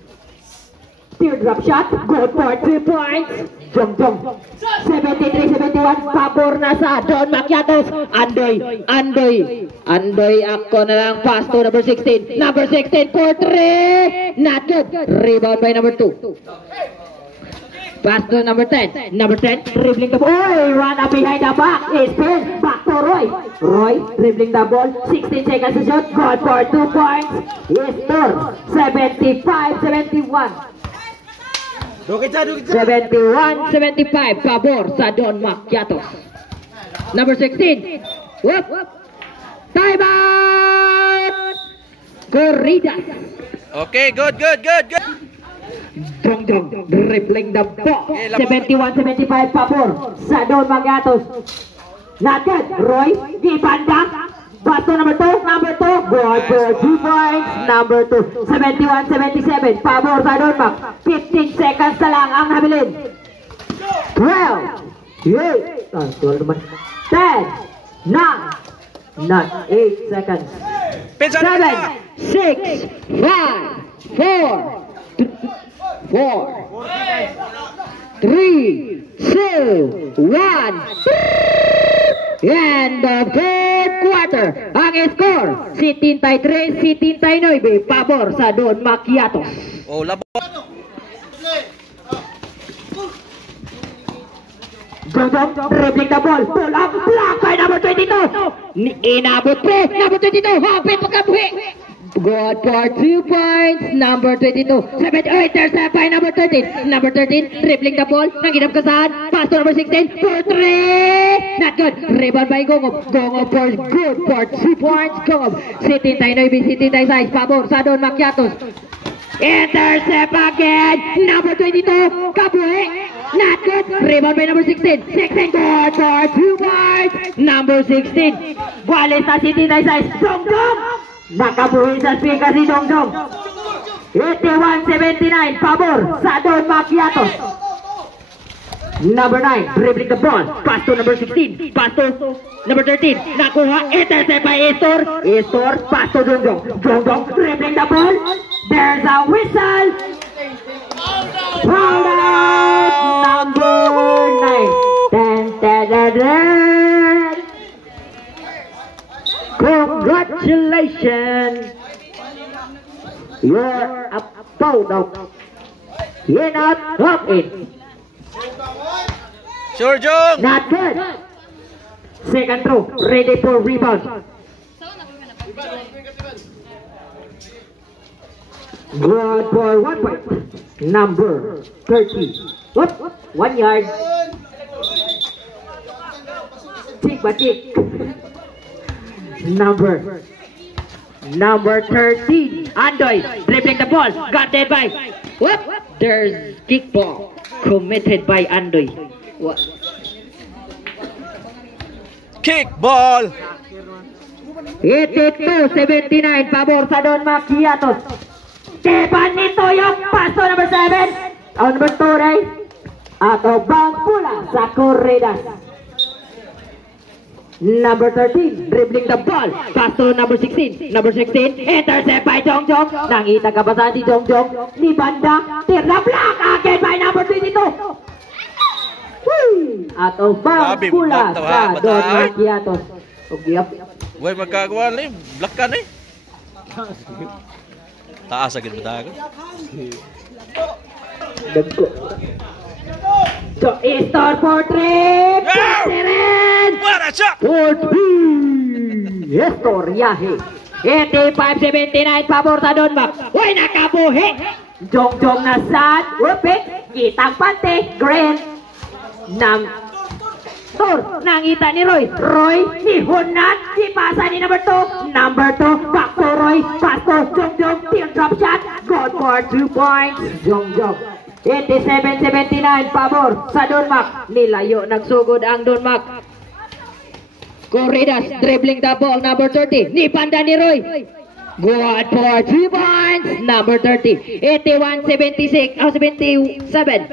Teardrop shot, good for 3 points. Jong 73-71, pabor na sa Don Magiatos. Andoy ako na lang, pass to number 16. Number 16 for 3, not good. Rebound by number 2. Pass to number 10. Number 10 dribbling the ball. Oh, run up behind the back. Spin back to Roy. Roy dribbling the ball. 16 seconds to shoot. Good for 2 points. Score 75-71. 71-75 pabor sa Don Magiatos. Number 16. Whoop. Time out. Corridas. Okay, good. Jong dribbling the ball. 71-75 pabor sa Don Magiatos. Not good. Roy di banda. Bato number 2. Good for 2 points. Number 2. 71-77 pabor sa Don Mag. 15 seconds na lang ang habilin. 12 10 9 not 8 seconds. 7 6 5 4 3 2 1. End of third quarter. Ang score 73-79 pabor sa Don Magiatos. Oh, labo. Jong dribbling the ball. Pull up block by number 22. Inabot pre. Number 22. Hapit pagkabuhi. Good for 2 points. Number 22. 7-8. Intercept by number 13. Number 13 dribbling the ball. Nanginap kasahan. Pass to number 16 for 3. Not good. Rebound by Gongop. Gongop for good for 2 points. Gongop. 79-76 pabor sa Don Magiatos. Intercept again. Number 22. Kabuhi. Not good. Rebound by number 16. 16 good for 2 points. Number 16. Gualis sa 76. Jong. Nakabuhi sa speaker si Jong. 81-79 pabor sa Don Magiatos. Number 9 dribbling the ball. Pass to number 16. Pass to number 13. Nakuha. Intercept by Estor. Pass to Jong. Dribbling the ball. There's a whistle. Foul out. Number 9. Congratulations. You're a foul out. You're not up in. Sure, Jong. Not good. Second throw. Ready for rebound. Good for 1 point. Number 30. Whoop. 1 yard. Tick by tick. Number 13. Andoy dribbling the ball. Guarded by. Whoop. There's kickball committed by Andoy. What? Kickball. 82-79 pabor sa Don Magiatos. Tepan nito yung paso number 7. Number 2 ray. Atau bound pula sa Corridas. Number 13 dribbling the ball. Pass to number 16. Number 16 intercept by Jong. Nangita kabasan si Jong. Ni banda. Tirna block again by number 22. Atau bound pula sa Don Magiatos. Ugyap. Uy, magkagawa na eh. Black ka na eh. Taas agad ba tayo? Dagko. So, Estor for 3. What a shot! 4-3. Estor Yahe. 85-79 pabor sa Don Mag. Uy, nakabuhi. Jong na sad. Whoopit. Kitang pante. Green. Nangita ni Roy. Ni Hunan. Si pasa ni number 2. Number 2. Back to Roy. Pass to Jong. Teardrop shot. Good for 2 points. Jong. 87-79 pabor sa Don Mag. Nilayo nagsugod ang Don Mag. Corridas dribbling the ball. Number 30. Ni panda ni Roy. Good for 2 points. Number 30. 81, 76, 77.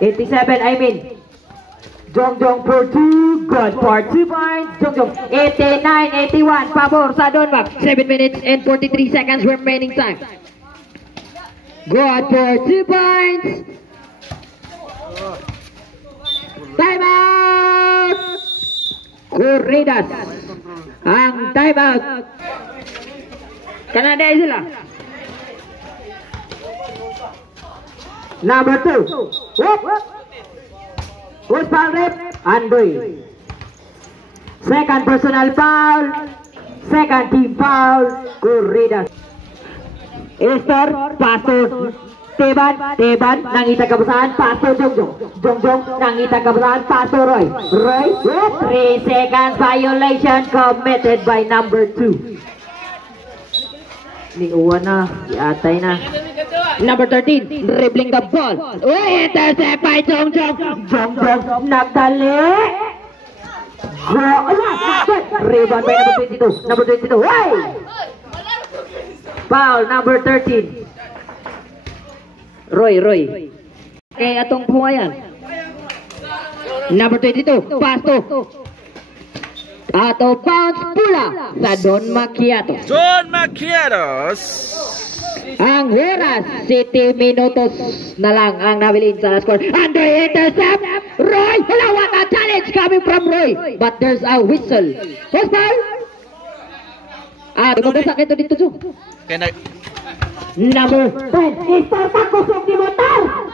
87, I mean. Jongjong for 2. Good for 2 points. Jongjong. 89, 81. Pabor sa Donmac. 7 minutes and 43 seconds remaining time. Good for 2 points. Time out! Corridas. Ang time out. Kanada sila. Number 2. Whoop. Who's foul rep? Andoy. Second personal foul. Second team foul. Corridas. Estor, Pastor. Teban, nangita kabasahan, Pastor Jongjong, nangita kabasahan, Pastor Roy. 3 seconds violation committed by number 2. Niuwa na, iatay na. Number 13, dribbling the ball. Intercept by Jongjong, nagdali. Rebound by number 22, Foul, number 13. Roy. Kaya atong pumayan. Number 22, Pasto. Ato bounce pula sa Don Macchiato. Don Macchiatos. Ang oras, 7 minutos na lang ang nabilin sa score. Under intercept, Roy. What a challenge coming from Roy. But there's a whistle. What's foul? Magbasak ito dito, Joe. Number 10, Estor Tacos of the Motor.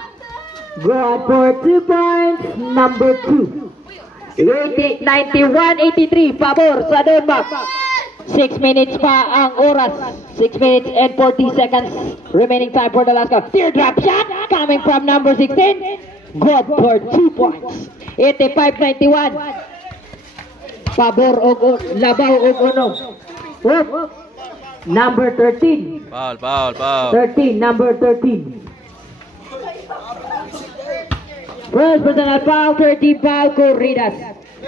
Good for 2 points. Number 2. 91-83, pabor sa Donmac. 6 minutes pa ang oras. 6 minutes and 40 seconds remaining time for the last call. Teardrop shot coming from number 16. Good for 2 points. 85-91. Pabor o labaw o uno. Number 13. Foul. 13, number 13. First personal foul, 30 foul, Corridas.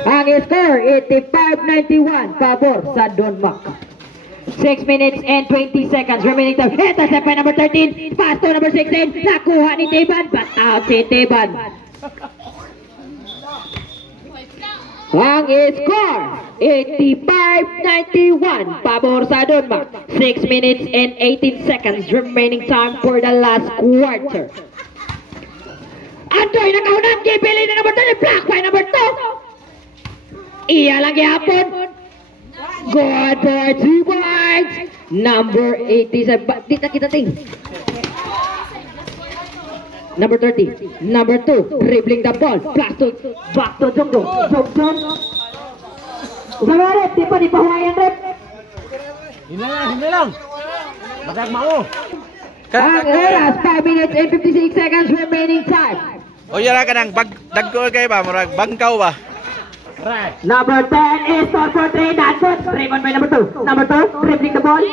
Ang score, 85-91, pabor sa Donmac. 6 minutes and 20 seconds remaining time. Intercept by number 13. Pass to number 16. Nakuha ni Teban, but out si Teban. Ang score, 85-91, pabor sa Donmac. 6 minutes and 18 seconds remaining time for the last quarter. Andoy, nakaunan, gipili na number 3, block by number 2. Iya lang yapon. Good for 2 points. Number 87, dito kita ting. Number 30, number 2, dribbling the ball, back to Jongjong. Usaha rep, di pa dipahuayan rep. Hindi lang. Basag mo. Ang oras, 5 minutes and 56 seconds remaining time. O yara ka nang dagko kay ba, murag bangkaw ba? Number 10 is for 3, that's it. Rebound by number 2. Number 2, dribbling the ball.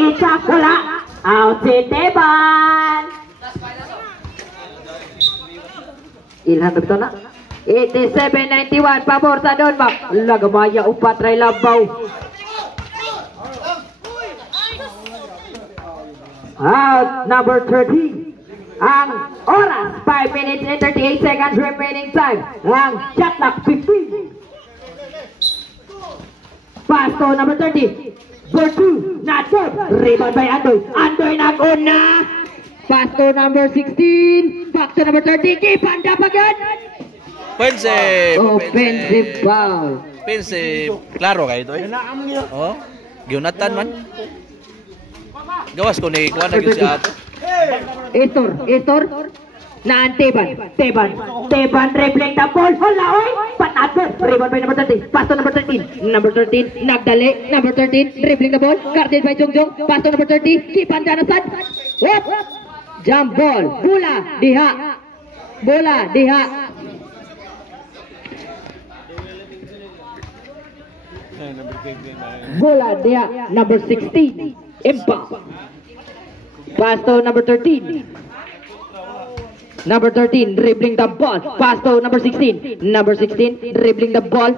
It's a wala. Out si Teban. Ilhan na bito na. 87-91, pabor sa Donmac. Lagamaya, upatray labaw. Out, number 13. Ang oras, 5 minutes and 38 seconds remaining time. Ang shot clock, 15. Pass to number 30. For 2, not good. Rebound by Andoy. Andoy nag-una. Pass to number 16. Back to number 30. Keep on up again. Offensive foul. Offensive. Klaro kayo ito eh. Oh, Jonathan man. Gawas ko ni kuha na gyud si ato. Estor. Naan Teban, dribbling the ball. Hala, oy! Panagot. Rebound by number 30. Pass to number 13. Number 13, nagdali. Number 13, dribbling the ball. Guarded by Jongjong. Pass to number 30. Keep on Jonathan. Whoop! Jump ball. Bola, diha. Bola, diha. Number 16. Impact. Pass to number 13. Number 13, dribbling the ball. Pass to number 16. Number 16, dribbling the ball.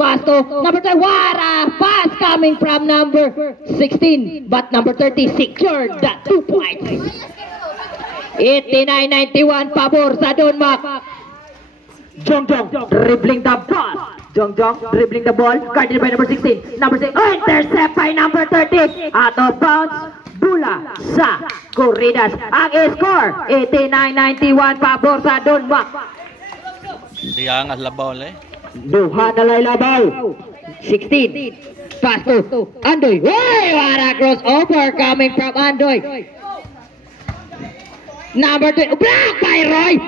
Pass to number 10. What a pass coming from number 16. But number 30 secured that 2 points. 89-91 pabor sa Donmac. Jongjong dribbling the ball. Jongjong dribbling the ball. Guarded by number 16. Number 6. Intercept by number 30. Out of bounds. Bula sa Corridas. Ang score 89-91 pabor sa Donmac. Siya ang labaw le. Duha na lay labaw. 16. Pass to Andoy. Hey, what a crossover coming from Andoy. Number 2. Block by Roy.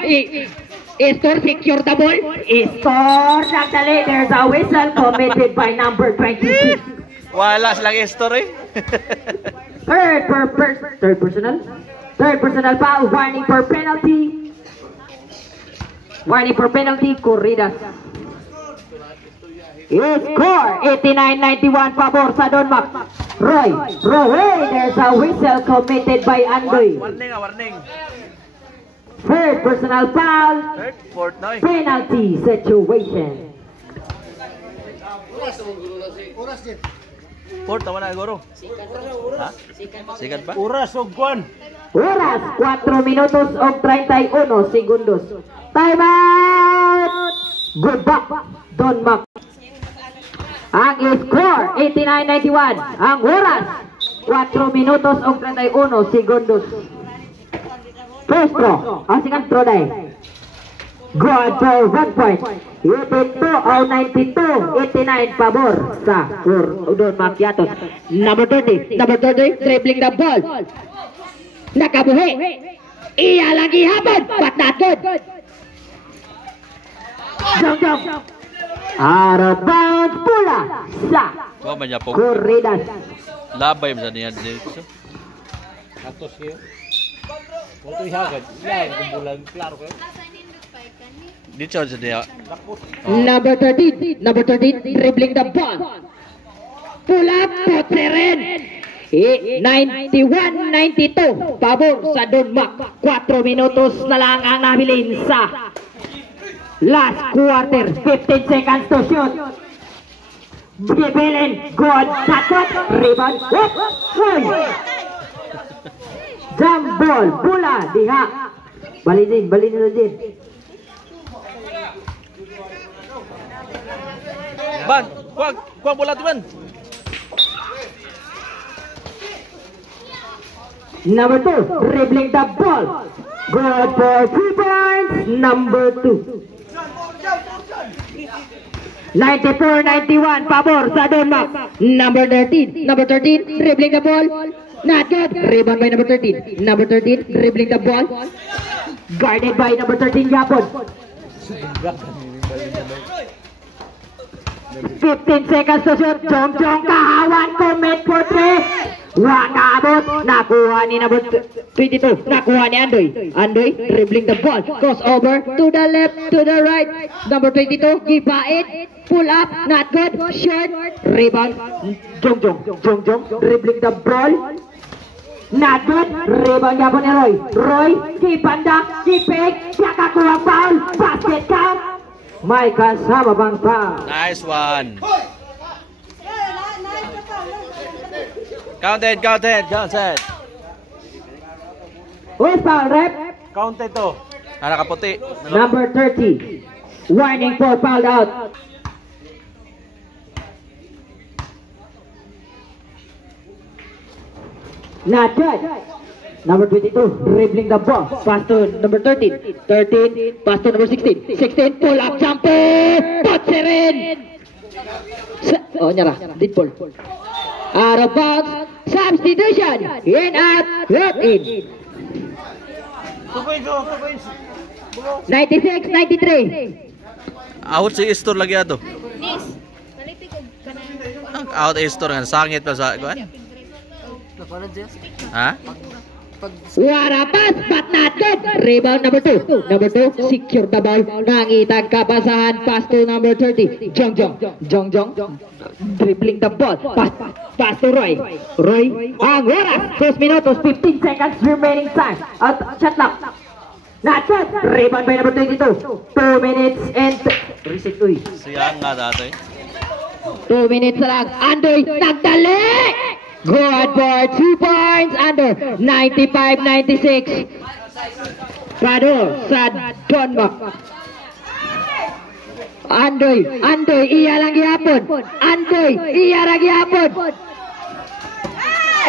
Estor secure the ball. Estor nagdali. There's a whistle committed by number 22. Wala silang story. Third personal foul. Warning for penalty. Warning for penalty. Corridas. Score 89-91 pabor sa Donmac. Roy. There's a whistle committed by Andoy. Warning. Third personal foul. Fourth na. Penalty situation. Fourth naman na guro. Ha? Sikat ba? Oras og kwan. Oras 4 minutos o 31 segundos. Time out. Good back Donmac. Ang score 89-91. Ang oras 4 minutos o 31 segundos. First throw. Ang second throw day. Good for 1 point. 82 o 92. 89 pabor sa Donmac Yatos. Number 30 dribbling the ball. Nakabuhi. Iya lagi habon. But not good. Jump. Out of bounds. Pula sa Wa man po. Corridas. Labay man niya dito. Atos kayo. Wato ihagad. Yan kumbulan klaro kayo. Dito sa dia. Number 13 dribbling the ball. Pull up Potreren. 91-92 pabor sa Donmac. 4 minutos na lang ang nabilin sa last quarter. 15 seconds to shoot. Gibilin. Good. Shot. Rebound. Jump ball. Pula. Diha. Bali nila din. Ban, kuwag bola tu ban. Number 2 dribbling the ball. Good for 3 points. Number 2. 94-91 pabor sa Donmac. Number 13 dribbling the ball. Not good. Rebound by number 13. Number 13 dribbling the ball. Guarded by number 13 Yapon. 15 seconds to shoot. Jongjong kahawan. Commit for 3. Wakaabot. Nakuha ni number 22. Nakuha ni Andoy dribbling the ball. Crossover to the left, to the right. Number 22. Gipait. Pull up. Not good. Short. Rebound. Jongjong dribbling the ball. Not good. Rebound niya po ni Roy. Kipanda. Kipig. Nakakuha foul. Basket count. May kasama bang foul? Nice one. Counted. Where's foul, rep? Counted to. Nakaputi. Number 30. Warning for foul out. Not good. Number 22 dribbling the ball. Pass to number 13. Pass to number 16. 16 pull up jumper. Potreren. Oh nyerah. Dead ball. Out of bounds. Substitution. In out. In. 96-93. Out si Estor lagi ato. Out Estor nga sangit pa sa kuan. Ha? What a pass, but not good. Rebound number 2. Number 2, secure the ball. Nangitag kapasahan. Pass to number 30. Jongjong. Dribbling the ball. Pass to Roy. Ang oras. 2 minutos, 15 seconds remaining time. Shot lock. Not good. Rebound by number 22. 2 minutes and... Reset. Siya nga dati. 2 minutes na lang. Andoy, nagdali! Good for 2 points. Under 95-96. Prador sa Donbak. Andoy, iya lang gihapon. Andoy, iya lang gihapon.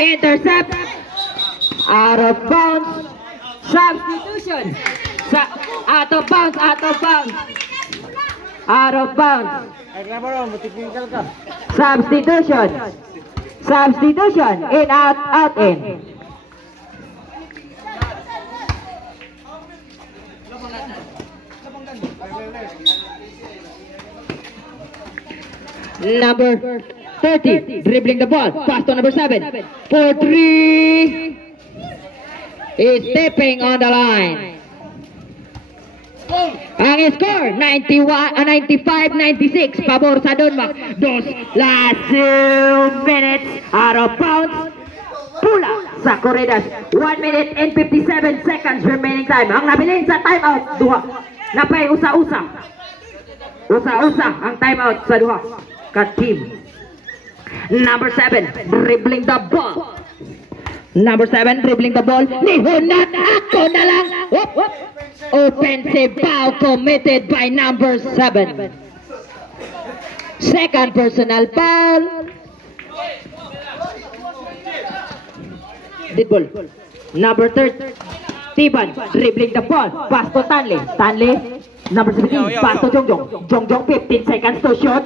Intercept. Out of bounds. Substitution. Out of bounds. Out of bounds. Substitution. In, out, in. Number 30, dribbling the ball, pass to number 7, for 3, is stepping on the line. Ang score, 95-96, pabor sa Donbak. Those last 2 minutes, out of bounds, pula sa Corridas. 1 minute and 57 seconds remaining time. Ang nabilin sa timeout, duha. Napay usa-usa. Usa-usa ang timeout sa duha. Ka-team. Number 7, dribbling the ball. Number 7, dribbling the ball. Nihunat ako na lang. Offensive foul committed by number 7. Second personal foul. Dead ball. Number 30, Tiban, dribbling the ball. Pass to Tanley. Number 17, pass to Jongjong. Jongjong, 15 seconds to shoot.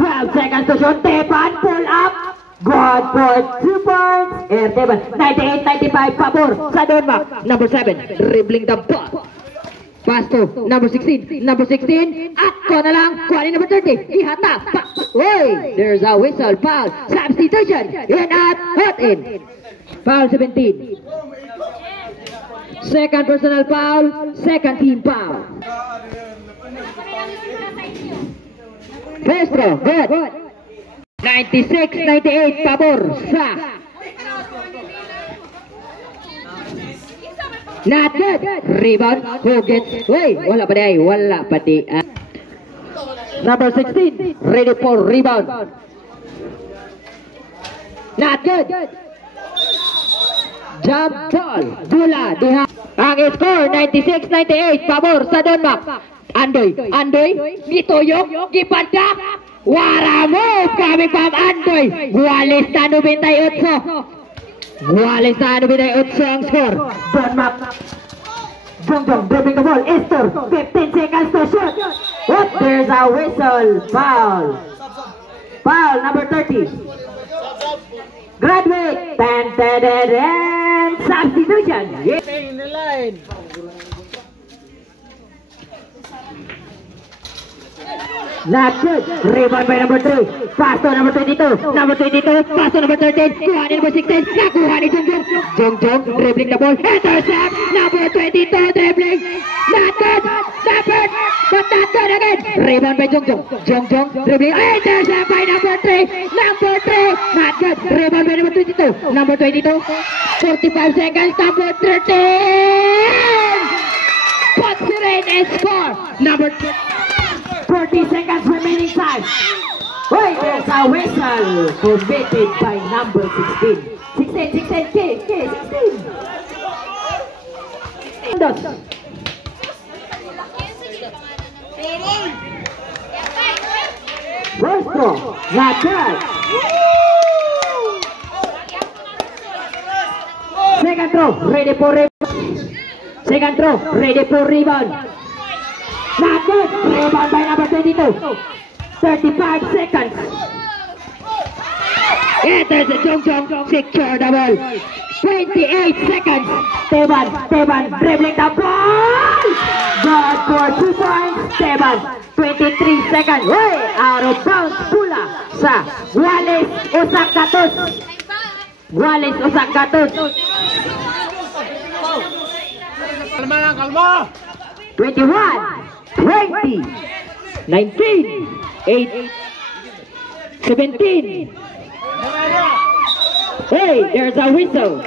12 seconds to shoot. Tiban, pull up. Good for 2 points. Tiban, 98-95, pabor sa Donbak. Number 7, dribbling the ball. Pass to number 16. Number 16, ako na lang. Kuhanin number 30. Ihata. Wait, there's a whistle. Foul. Substitution. In, out, in. Foul 17. Second personal foul. Second team foul. First throw. Good. 96-98, pabor sa not good. Rebound. Who gets? Wait, wala pa di. Wala pa di. Number 16, ready for rebound. Not good. Jump ball. Bula. Diha. Ang score, 96-98, pabor sa Donbak. Andoy. Gitoyok. Gipanda. Wara move coming from Andoy. Walis na 98. Walis na 98 ang score. Donbak. Jongjong dribbling the ball. Estor, 15 seconds to shoot. What? There's a whistle. Foul. Foul number 30. Graduate. And substitution. Stay in the line. Not good. Rebound by number 3. Pass to number 22. Number 22. Pass to number 13. Kuha ni number 16. Nakuha ni Jongjong. Jongjong dribbling the ball. Intercept. Number 22 dribbling. Not good. Not good. But not good again. Rebound by Jongjong. Jongjong dribbling. Intercept by number 3. Number 3. Not good. Rebound by number 22. Number 22. 45 seconds. Number 13. Puts it in and score. Number 40 seconds remaining time. Wait, there's a whistle committed by number 16. 16, K, 16. First throw, not good. Second throw, ready for rebound. Second throw, ready for rebound. Not good. Rebound by number 22. 35 seconds. It is a Jongjong. Secure the ball. 28 seconds. Teban dribbling the ball. Good for 2 points. Teban. 23 seconds. Way out of bounds. Pula sa Walis Usagatos. Walis Usagatos. Kalma. 21. 20, 19, 8, 17. Hey, there's a whistle.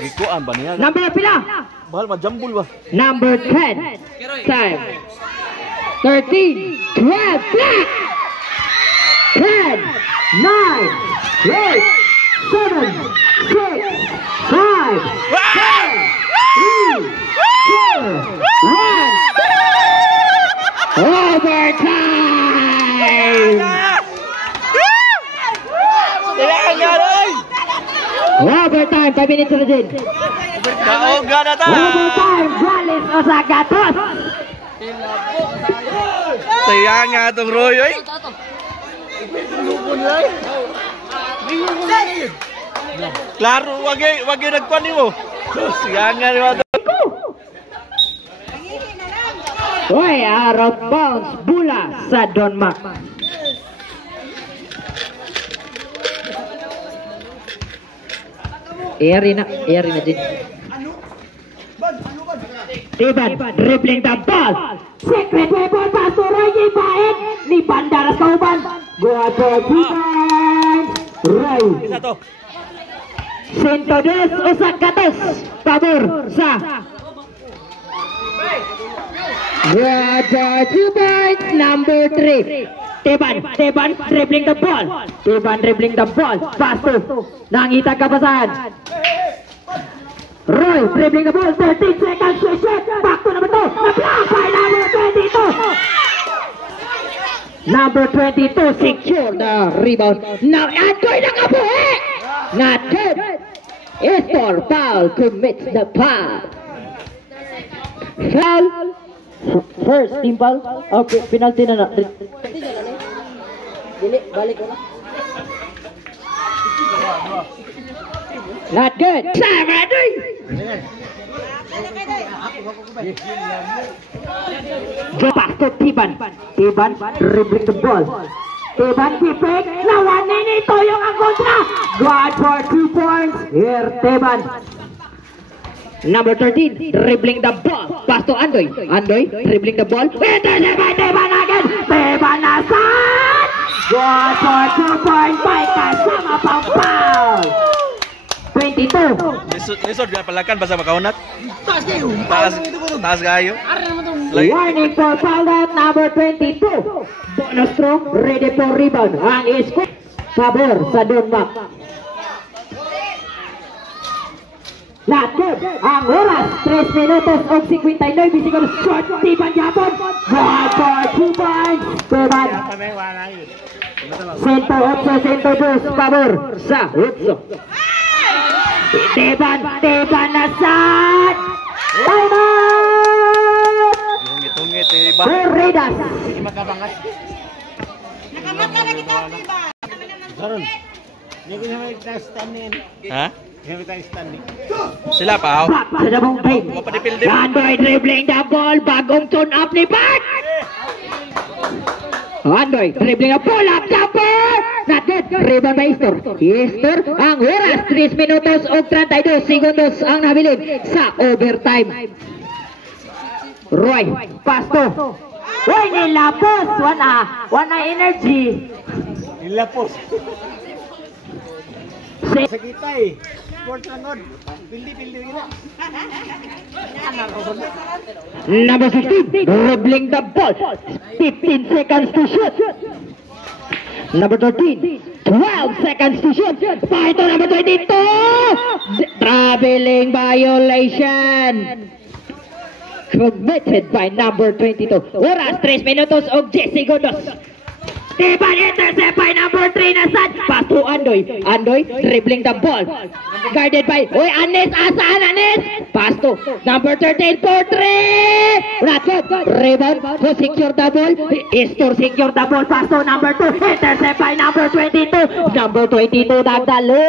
Ikuan ba niya? Number pila? Bahal majambul ba? Number 10. Time. 13, 12, black. 10, 9, 8, 7, 6, 5, 4, 3, 2, 1. Overtime! Overtime, 5 minutes na din. Kaoga na ta. Overtime, Wallace Osagatos. Sayang nga itong Roy, oy. Klaro, wag yung nagkuhan mo. Sayang nga naman ito. Uy, out of bounds, bola sa Don Mac. Eri na din. Iban, dribbling the ball. Secret weapon, Pastor Roy Gibain. Ni Bandaras Kauban. Go out for defense. Roy. Isa to. Sentodes Osagatos. Pabor sa. Go out for defense. Number 3. Teban dribbling the ball. Teban dribbling the ball. Pastor. Nangita kapasahan. Roy dribbling the ball, 13 seconds to shoot. Back to number 2. Na-block by number 22. Number 22 secure the rebound. Now Andoy nakabuhi. Not good. Estor foul commits the foul. Foul. First team foul. Okay, penalty na. Dili, balik ko na. Not good. Samadhi. Go back to Tiban. Tiban dribbling the ball. Tiban kipik. Nawanin ito yung ang kontra. Go out for 2 points. Here Tiban. Number 13 dribbling the ball. Pass to Andoy. Andoy dribbling the ball. Intercept by Tiban again. Tiban nasan. Go out for 2 points by kasama pang foul. 22. Lisod ka palakan basta makaunat. Taas kayo. Warning for foul out number 22. Bonus throw ready for rebound. Ang is Pabor sa Don Mac. Not good. Ang oras 3 minutos o 59 bisiguro short Tiban Japon. One for 2 points. Tiban. 108, Pabor sa Utso. Teban nasad. Tungit iba. Corridas. Nakamata na kita, Tiban. Zaron. Hindi ko naman stand-in. Ha? Hindi ko stand-in. Sila pa. Back sa dabong time. Mapadipil-dip. Andoy dribbling the ball. Bagong tune up ni Bart. Andoy dribbling the ball up. Jumper. Not good. Rebound by Estor. Estor. Ang oras 3 minutos o 32 segundos ang nabilin sa overtime. Roy. Pasto. Roy nilapos. Wana energy. Nilapos. Si Sa kita eh. Sport anod. Pildi-pildi gila. Number 16, dribbling the ball. 15 seconds to shoot. Number 13, 12 seconds to shoot. Fight to number 22. Traveling violation. Committed by number 22. Oras 3 minutos o 10 segundos. Tiban intercept by number 3 na sad. Pass to Andoy. Andoy dribbling the ball. Guarded by Anes. Asaan Anes? Pass to number 13 for 3. Not good. Rebound to secure the ball. Estor secure the ball. Pass to number 2. Intercept by number 22. Number 22 nagdali.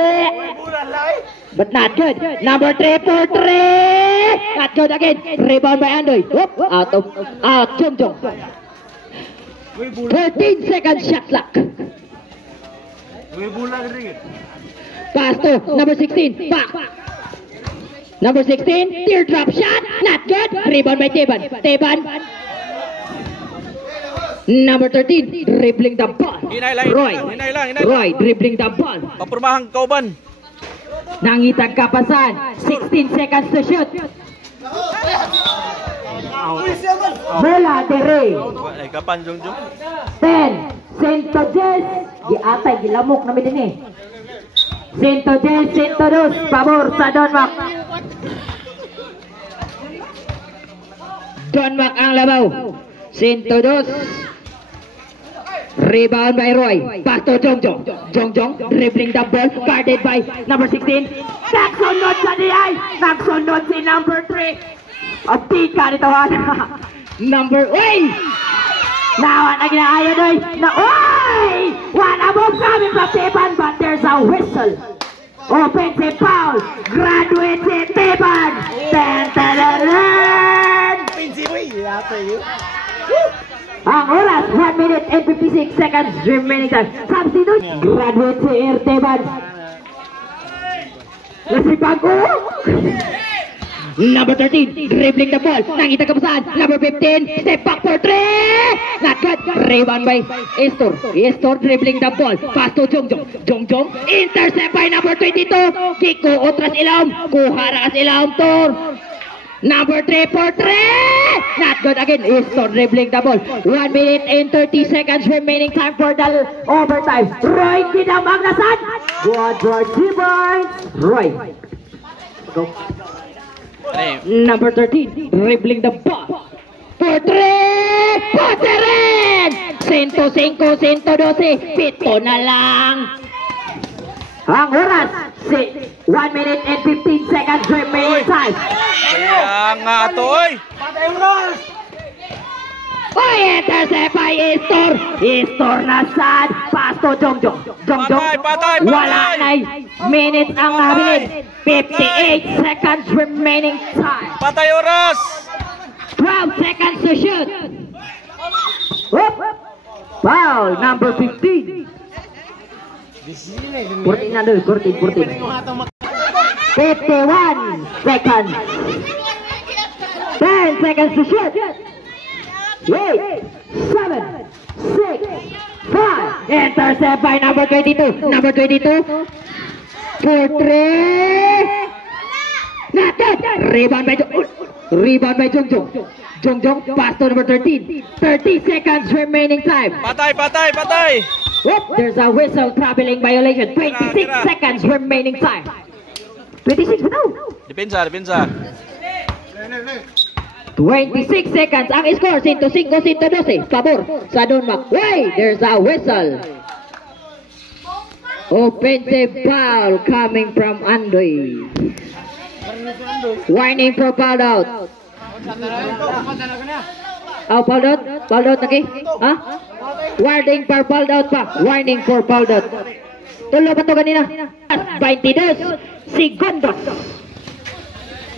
But not good. Number 3 for 3. Not good again. Rebound by Andoy. Out. Jong. 13 seconds shot clock. Pass to number 16. Back. Number 16. Teardrop shot. Not good. Rebound by Teban. Number 13. Dribbling the ball. Roy. Roy dribbling the ball. Papurmahang kauban. Nangitag kapasan. 16 seconds to shoot. Bola dire. Ay, kapan, Jong Jong. 10. Sentojes. Giatay, gilamok namin din eh. Sentojes, Sentodos. Pabor sa Donmac. Donmac ang labaw. Sentodos. Rebound by Roy. Pass to Jongjong. Jongjong dribbling the ball. Guarded by number 16. Nagsunod sa DI. Nagsunod si number 3. At tika nito number 8. Nawa na ginaayo doy. Na oy! One above coming from Teban, but there's a whistle. Offensive foul. Graduate si Teban. Ten-ten-ten. Ang oras, 1 minute and 56 seconds remaining time. Substitute, graduate si Teban. Nasipag ko. Number 13, dribbling the ball. Nangita kapasan. Number 15, step back for 3. Not good. Rebound by Estor. Estor dribbling the ball. Pass to Jongjong. Jongjong, intercept by number 22. Kiko otras ilawom. Kuha na kas ilawom Tor. Number 3 for 3. Not good again. Estor dribbling the ball. 1 minute and 30 seconds remaining time for the overtime. Roy Kidamag nasan. Good for 3 points. Roy. Go. Number 13, dribbling the ball. For 3! Poterin! 105, 112, pito na lang. Ang oras, 1 minute and 15 seconds remaining time. Kaya nga ito, oy! Oy, intercept by Estor. Estor na sad. Pass to Jongjong. Jongjong. Patay. Wala na minutes ang nabilin. 58 seconds remaining time. Patay oras! 12 seconds to shoot. Whoop. Foul number 15. 14 na doon. 14. 51 seconds. 10 seconds to shoot. 8, 7, 6, 5. Intercept by number 22. Number 22. For 3. Not good. Rebound by Jongjong. Jongjong pass to number 13. 30 seconds remaining time. Patay! Whoop, there's a whistle, traveling violation. 26 seconds remaining time. 26 ba daw? Depensa. 26 seconds. Ang score, 105, 112. Pabor sa Donmac. Wait, there's a whistle. Offensive foul coming from Andoy. Warning for foul out. Oh, foul out? Foul out lagi? Ha? Warning for foul out pa. Warning for foul out. Tulo pa to kanina. 22 segundos.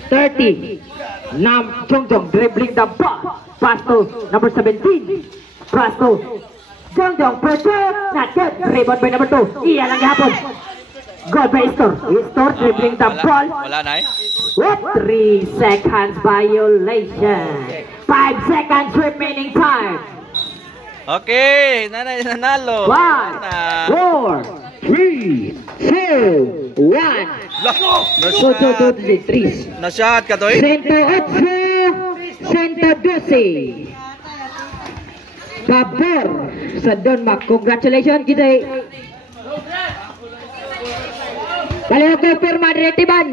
30. Jongjong dribbling the ball. Pass to number 17. Pass to Jongjong for 2. Not good. Rebound by number 2. Iya lang gahapon. Goal by Estor. Estor dribbling the ball. Wala na eh. Whoop, 3 seconds violation. 5 seconds remaining time. Okay, nanalo. 5, 4, 3, 2, 1. Na-shot ka to eh. 108, 112. Pabor sa Donmac. Congratulations kita. Kalian ko firma dari Teban.